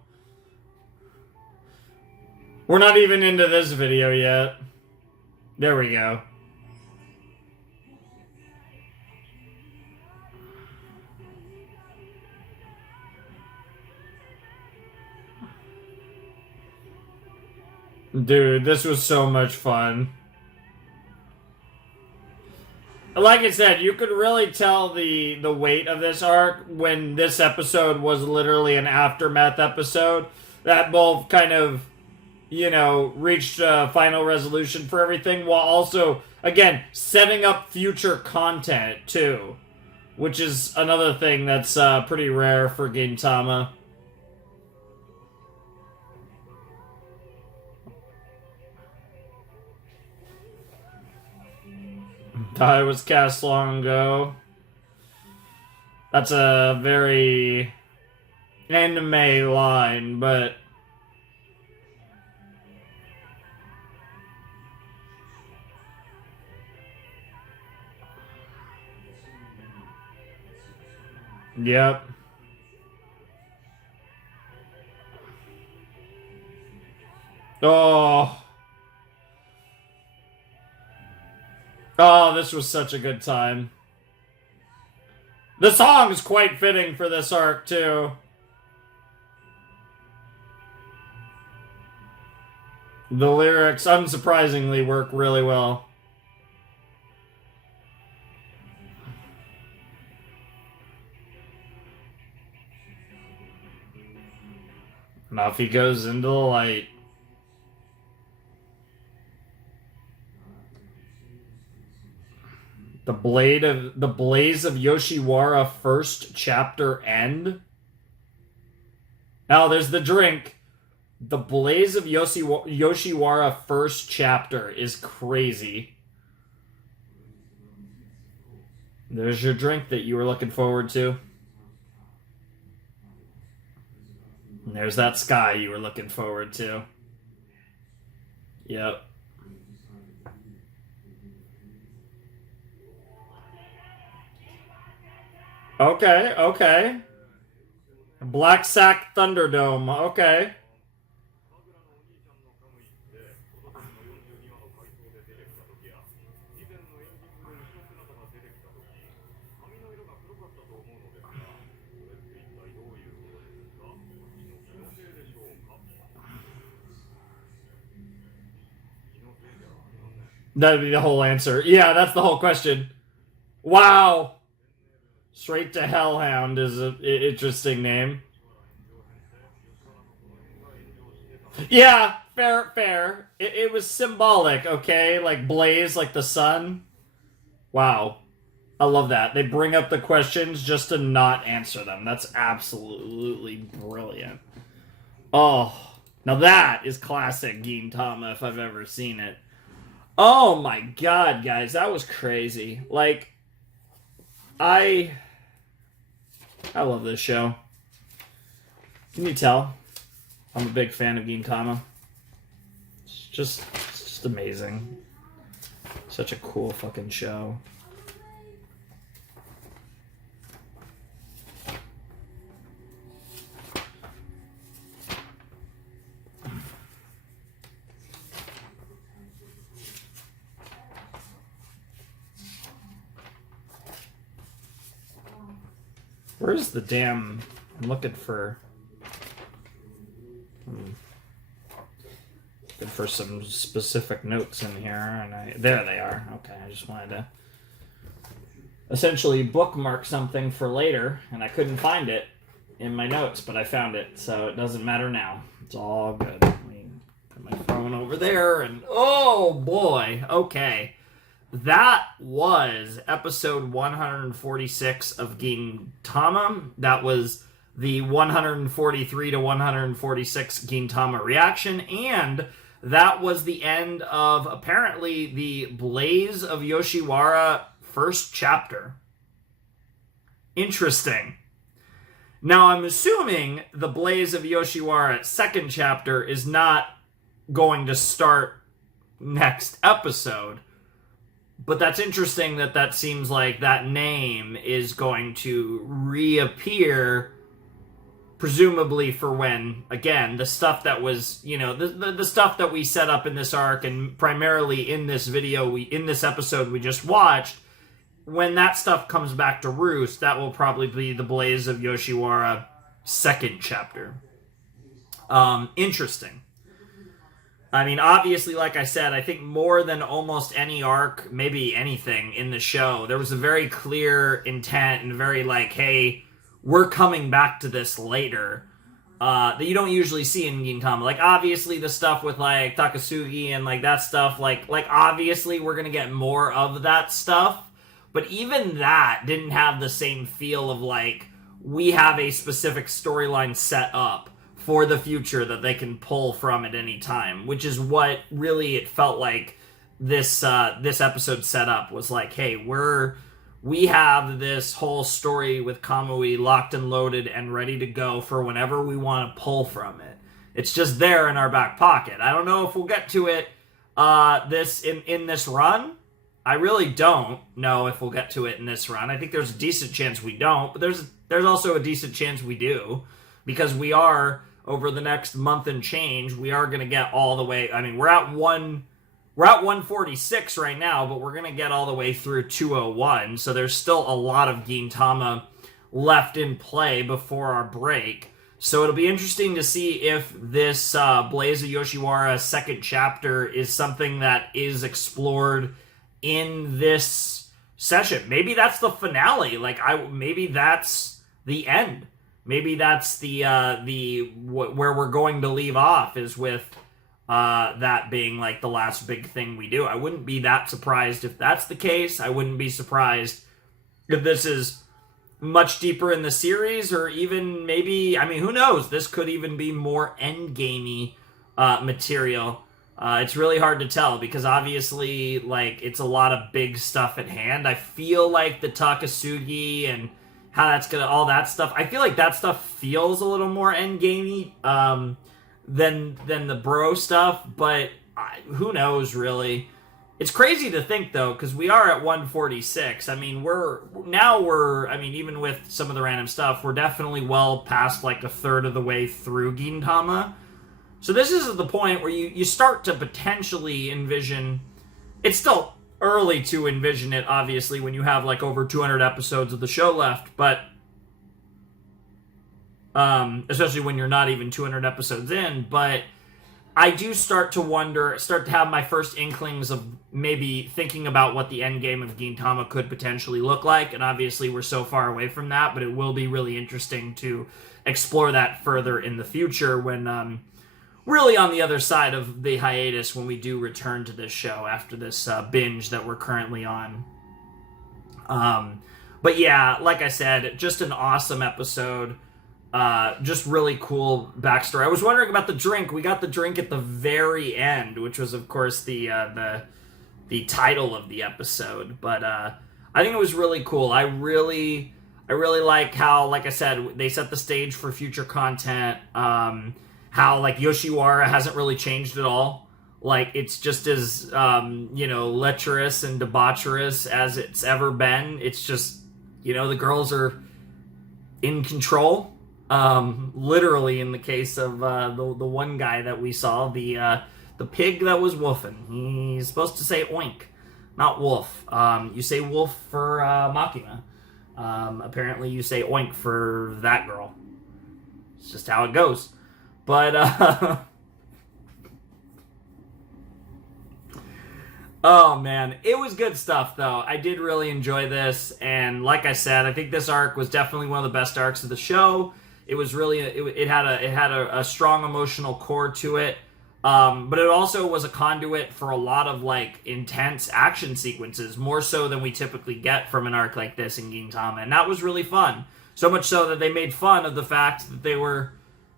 We're not even into this video yet. There we go. Dude, this was so much fun. like I said, you could really tell the weight of this arc when this episode was literally an aftermath episode that both kind of, reached a final resolution for everything while also, again, setting up future content too, which is another thing that's pretty rare for Gintama. It was cast long ago. That's a very anime line, but yep. Oh. Oh, this was such a good time. The song is quite fitting for this arc, too. The lyrics, unsurprisingly, work really well. Now if he goes into the light. The Blaze of Yoshiwara first chapter end. Now there's the drink. The Blaze of Yoshiwara first chapter is crazy. There's your drink that you were looking forward to. And there's that sky you were looking forward to. Yep. Okay, okay. Black Sack Thunderdome, okay. That'd be the whole answer. Yeah, that's the whole question. Wow. Straight to Hellhound is an interesting name. Yeah, fair. It was symbolic, okay? Like blaze, like the sun. Wow. I love that. They bring up the questions just to not answer them. That's absolutely brilliant. Oh, now that is classic Gintama if I've ever seen it. Oh my god, guys, that was crazy. Like, I love this show. Can you tell? I'm a big fan of Gintama. It's just amazing. Such a cool fucking show. Where's the damn... I'm looking for... Looking for some specific notes in here, and there they are. Okay, I just wanted to essentially bookmark something for later, and I couldn't find it in my notes, but I found it, so it doesn't matter now. It's all good. Let me put my phone over there, and oh boy, okay. That was episode 146 of Gintama. That was the 143 to 146 Gintama reaction, and that was the end of apparently the Blaze of Yoshiwara first chapter. Interesting. Now I'm assuming the Blaze of Yoshiwara second chapter is not going to start next episode. But that's interesting that seems like that name is going to reappear, presumably for when, again, the stuff that was, the stuff that we set up in this arc and primarily in this video, in this episode we just watched, when that stuff comes back to roost, that will probably be the Blaze of Yoshiwara second chapter. Interesting. I mean, obviously, like I said, I think more than almost any arc, maybe anything in the show, there was a very clear intent and very like, hey, we're coming back to this later. That you don't usually see in Gintama. Like, obviously, the stuff with, like, Takasugi and, like, that stuff, like obviously, we're gonna get more of that stuff. But even that didn't have the same feel of, like, we have a specific storyline set up for the future that they can pull from at any time, which is what really it felt like this episode set up was like, hey, we have this whole story with Kamui locked and loaded and ready to go for whenever we want to pull from it. It's just there in our back pocket. I don't know if we'll get to it this in this run. I really don't know if we'll get to it in this run. I think there's a decent chance we don't, but there's also a decent chance we do, because we are, over the next month and change, we are going to get all the way. I mean, we're at 146 right now, but we're going to get all the way through 201, so there's still a lot of Gintama left in play before our break. So it'll be interesting to see if this Blaze of Yoshiwara second chapter is something that is explored in this session. Maybe that's the finale. Maybe that's the end. Maybe that's the where we're going to leave off, is with that being like the last big thing we do. I wouldn't be that surprised if that's the case. I wouldn't be surprised if this is much deeper in the series, or even maybe, I mean, who knows? This could even be more endgamey material. It's really hard to tell, because obviously, like, it's a lot of big stuff at hand. I feel like the Takasugi and how that's gonna, all that stuff, I feel like that stuff feels a little more endgamey than the bro stuff, but who knows, really. It's crazy to think, though, because we are at 146. I mean, even with some of the random stuff, we're definitely well past, like, a third of the way through Gintama. So this is the point where you start to potentially envision, it's still early to envision it, obviously, when you have, like, over 200 episodes of the show left, but especially when you're not even 200 episodes in, but I do start to have my first inklings of maybe thinking about what the end game of Gintama could potentially look like, and obviously we're so far away from that, but it will be really interesting to explore that further in the future when, really on the other side of the hiatus, when we do return to this show after this binge that we're currently on. But yeah, like I said, just an awesome episode. Just really cool backstory. I was wondering about the drink. We got the drink at the very end, which was, of course, the title of the episode. But I think it was really cool. I really like how, like I said, they set the stage for future content. How, like, Yoshiwara hasn't really changed at all. Like, it's just as lecherous and debaucherous as it's ever been. It's just, the girls are in control. Literally, in the case of the one guy that we saw, the pig that was woofing. He's supposed to say oink, not wolf. You say wolf for Makima. Apparently you say oink for that girl. It's just how it goes. But oh man, it was good stuff, though. I did really enjoy this, and like I said, I think this arc was definitely one of the best arcs of the show. It was really, it had a strong emotional core to it, but it also was a conduit for a lot of, like, intense action sequences, more so than we typically get from an arc like this in Gintama, and that was really fun. So much so that they made fun of the fact that they were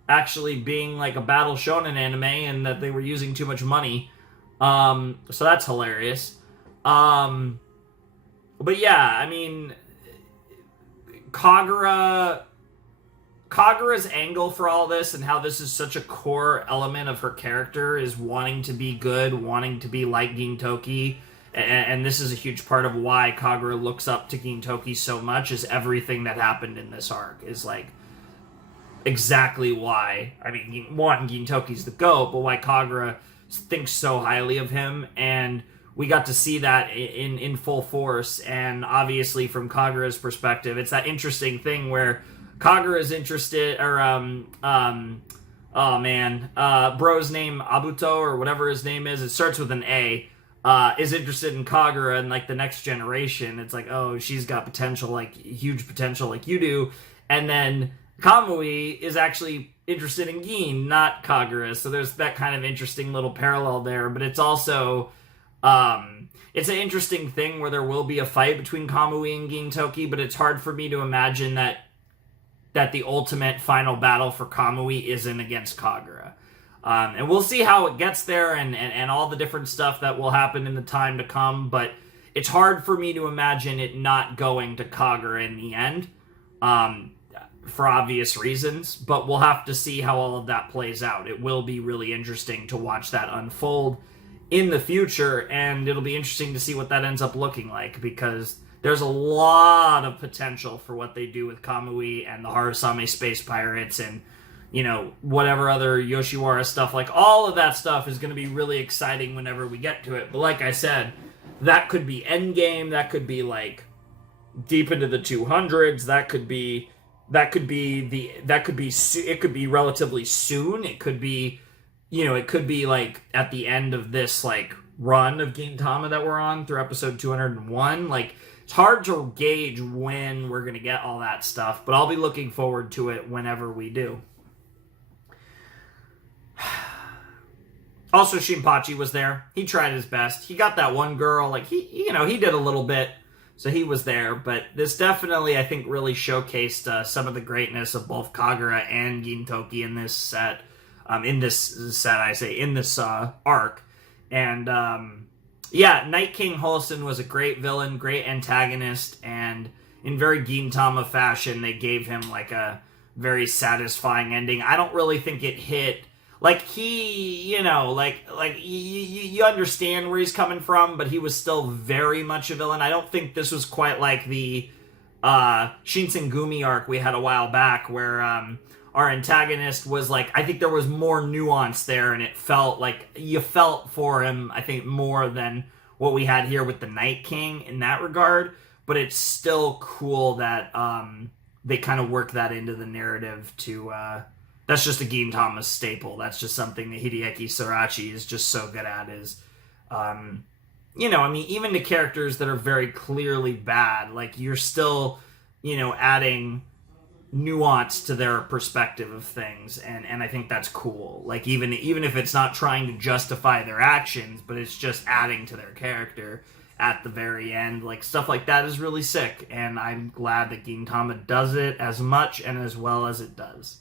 actually being like a battle shonen anime and that they were using too much money. So that's hilarious. But yeah, I mean, Kagura's angle for all this and how this is such a core element of her character is wanting to be good, wanting to be like Gintoki, and this is a huge part of why Kagura looks up to Gintoki so much, is everything that happened in this arc is like exactly why. I mean, one, Gintoki's the GOAT, but why Kagura thinks so highly of him, and we got to see that in full force. And obviously from Kagura's perspective, it's that interesting thing where Kagura is interested, or Oh man, bro's name Abuto or whatever his name is. It starts with an A. Is interested in Kagura and like the next generation. It's like, oh, she's got potential, like huge potential, like you do. And then Kamui is actually interested in Gin, not Kagura. So there's that kind of interesting little parallel there. But it's also, it's an interesting thing where there will be a fight between Kamui and Gintoki, but it's hard for me to imagine that the ultimate final battle for Kamui isn't against Kagura. And we'll see how it gets there and all the different stuff that will happen in the time to come, but it's hard for me to imagine it not going to Kagura in the end, for obvious reasons, but we'll have to see how all of that plays out. It will be really interesting to watch that unfold in the future, and it'll be interesting to see what that ends up looking like, because there's a lot of potential for what they do with Kamui and the Harusame Space Pirates and, you know, whatever other Yoshiwara stuff. Like, all of that stuff is going to be really exciting whenever we get to it. But like I said, that could be endgame. That could be, like, deep into the 200s. It could be relatively soon. It could be, you know, it could be, like, at the end of this, like, run of Gintama that we're on through episode 201. Like, it's hard to gauge when we're going to get all that stuff, but I'll be looking forward to it whenever we do. Also, Shinpachi was there. He tried his best. He got that one girl. Like, he did a little bit, so he was there. But this definitely, I think, really showcased some of the greatness of both Kagura and Gintoki in this set. In this arc. And, yeah, Night King Housen was a great villain, great antagonist, and in very Gintama fashion, they gave him, like, a very satisfying ending. I don't really think it hit, like, he, you know, you understand where he's coming from, but he was still very much a villain. I don't think this was quite like the Shinsengumi arc we had a while back, where our antagonist was, like, I think there was more nuance there, and it felt like you felt for him, I think, more than what we had here with the Night King in that regard. But it's still cool that they kind of work that into the narrative to, that's just a Gintama staple. That's just something that Hideaki Sorachi is just so good at, is, you know, I mean, even to characters that are very clearly bad, like, you're still, you know, adding nuance to their perspective of things, and I think that's cool. Like, even if it's not trying to justify their actions, but it's just adding to their character at the very end, like, stuff like that is really sick, and I'm glad that Gintama does it as much and as well as it does.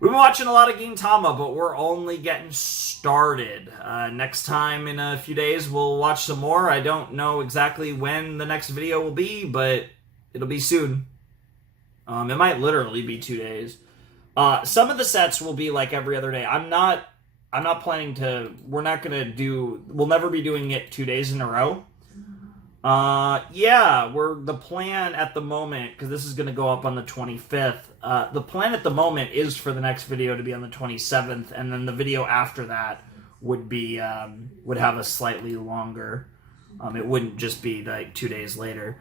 We've been watching a lot of Gintama, but we're only getting started. Next time in a few days we'll watch some more. I don't know exactly when the next video will be, but it'll be soon. It might literally be 2 days. Some of the sets will be like every other day. I'm not planning to, we'll never be doing it 2 days in a row. Yeah, the plan at the moment, because this is going to go up on the 25th, the plan at the moment is for the next video to be on the 27th, and then the video after that would be, would have a slightly longer, it wouldn't just be like 2 days later.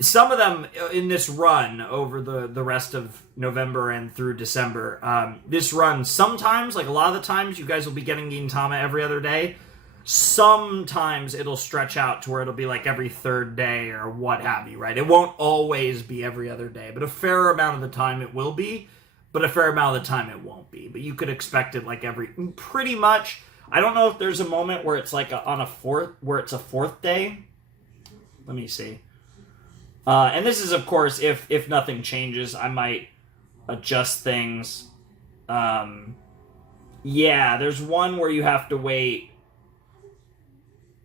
Some of them in this run over the rest of November and through December, this run, sometimes, like a lot of the times, you guys will be getting Gintama every other day. Sometimes it'll stretch out to where it'll be like every third day or what have you, right? It won't always be every other day, but a fair amount of the time it will be, but a fair amount of the time it won't be. But you could expect it like pretty much. I don't know if there's a moment where it's like where it's a fourth day. Let me see. And this is, of course, if nothing changes, I might adjust things. Yeah, there's one where you have to wait.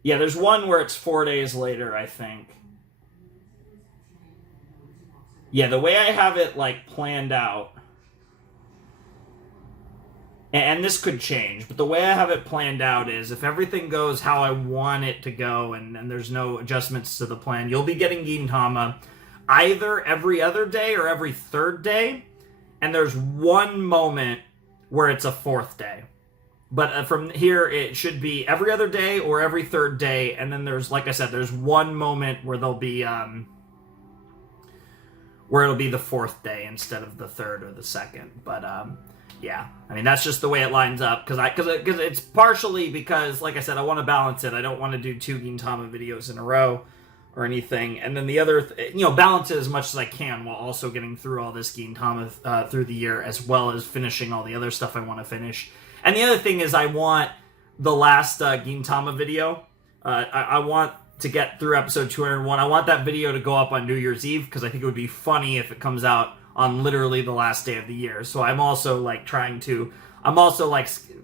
Yeah, there's one where it's 4 days later, I think. Yeah, the way I have it, like, planned out, and this could change, but the way I have it planned out is if everything goes how I want it to go and there's no adjustments to the plan, you'll be getting Gintama either every other day or every third day, and there's one moment where it's a fourth day. But from here, it should be every other day or every third day, and then there's, like I said, there's one moment where there'll be where it'll be the 4th day instead of the 3rd or the 2nd. But yeah, I mean, that's just the way it lines up, because it's partially because, like I said, I want to balance it. I don't want to do 2 Gintama videos in a row or anything, and then the other, balance it as much as I can while also getting through all this Gintama through the year, as well as finishing all the other stuff I want to finish. And the other thing is, I want the last Gintama video, I want to get through episode 201. I want that video to go up on New Year's Eve, because I think it would be funny if it comes out on literally the last day of the year. So I'm also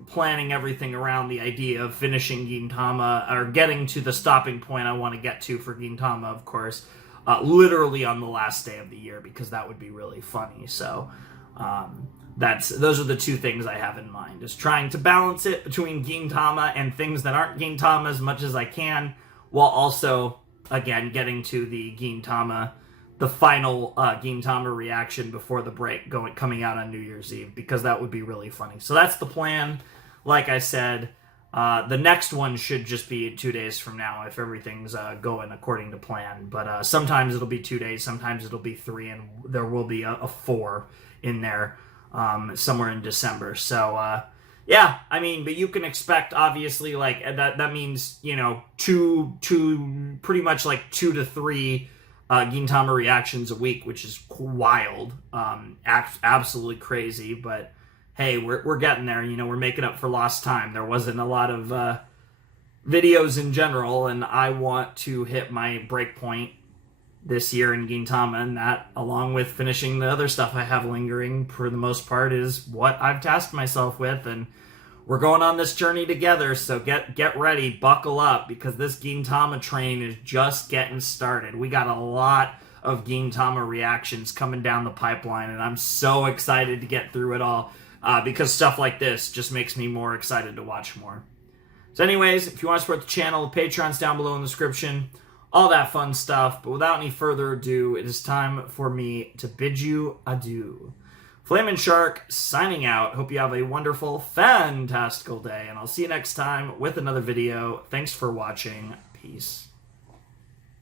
planning everything around the idea of finishing Gintama, or getting to the stopping point I want to get to for Gintama, of course, literally on the last day of the year, because that would be really funny. So those are the 2 things I have in mind, is trying to balance it between Gintama and things that aren't Gintama as much as I can, while also, again, getting to the Gintama, the final Gintama reaction before the break coming out on New Year's Eve, because that would be really funny. So that's the plan. Like I said, the next one should just be 2 days from now if everything's going according to plan. But sometimes it'll be 2 days, sometimes it'll be 3, and there will be a 4 in there somewhere in December. So yeah, I mean, but you can expect, obviously, like that means, pretty much like 2 to 3 Gintama reactions a week, which is wild, absolutely crazy. But hey, we're getting there. We're making up for lost time. There wasn't a lot of videos in general, and I want to hit my break point this year in Gintama, and that, along with finishing the other stuff I have lingering, for the most part, is what I've tasked myself with. And we're going on this journey together, so get ready, buckle up, because this Gintama train is just getting started. We got a lot of Gintama reactions coming down the pipeline, and I'm so excited to get through it all, because stuff like this just makes me more excited to watch more. So anyways, if you want to support the channel, the Patreon's down below in the description, all that fun stuff. But without any further ado, it is time for me to bid you adieu. Flamin' Shark signing out. Hope you have a wonderful, fantastical day, and I'll see you next time with another video. Thanks for watching. Peace.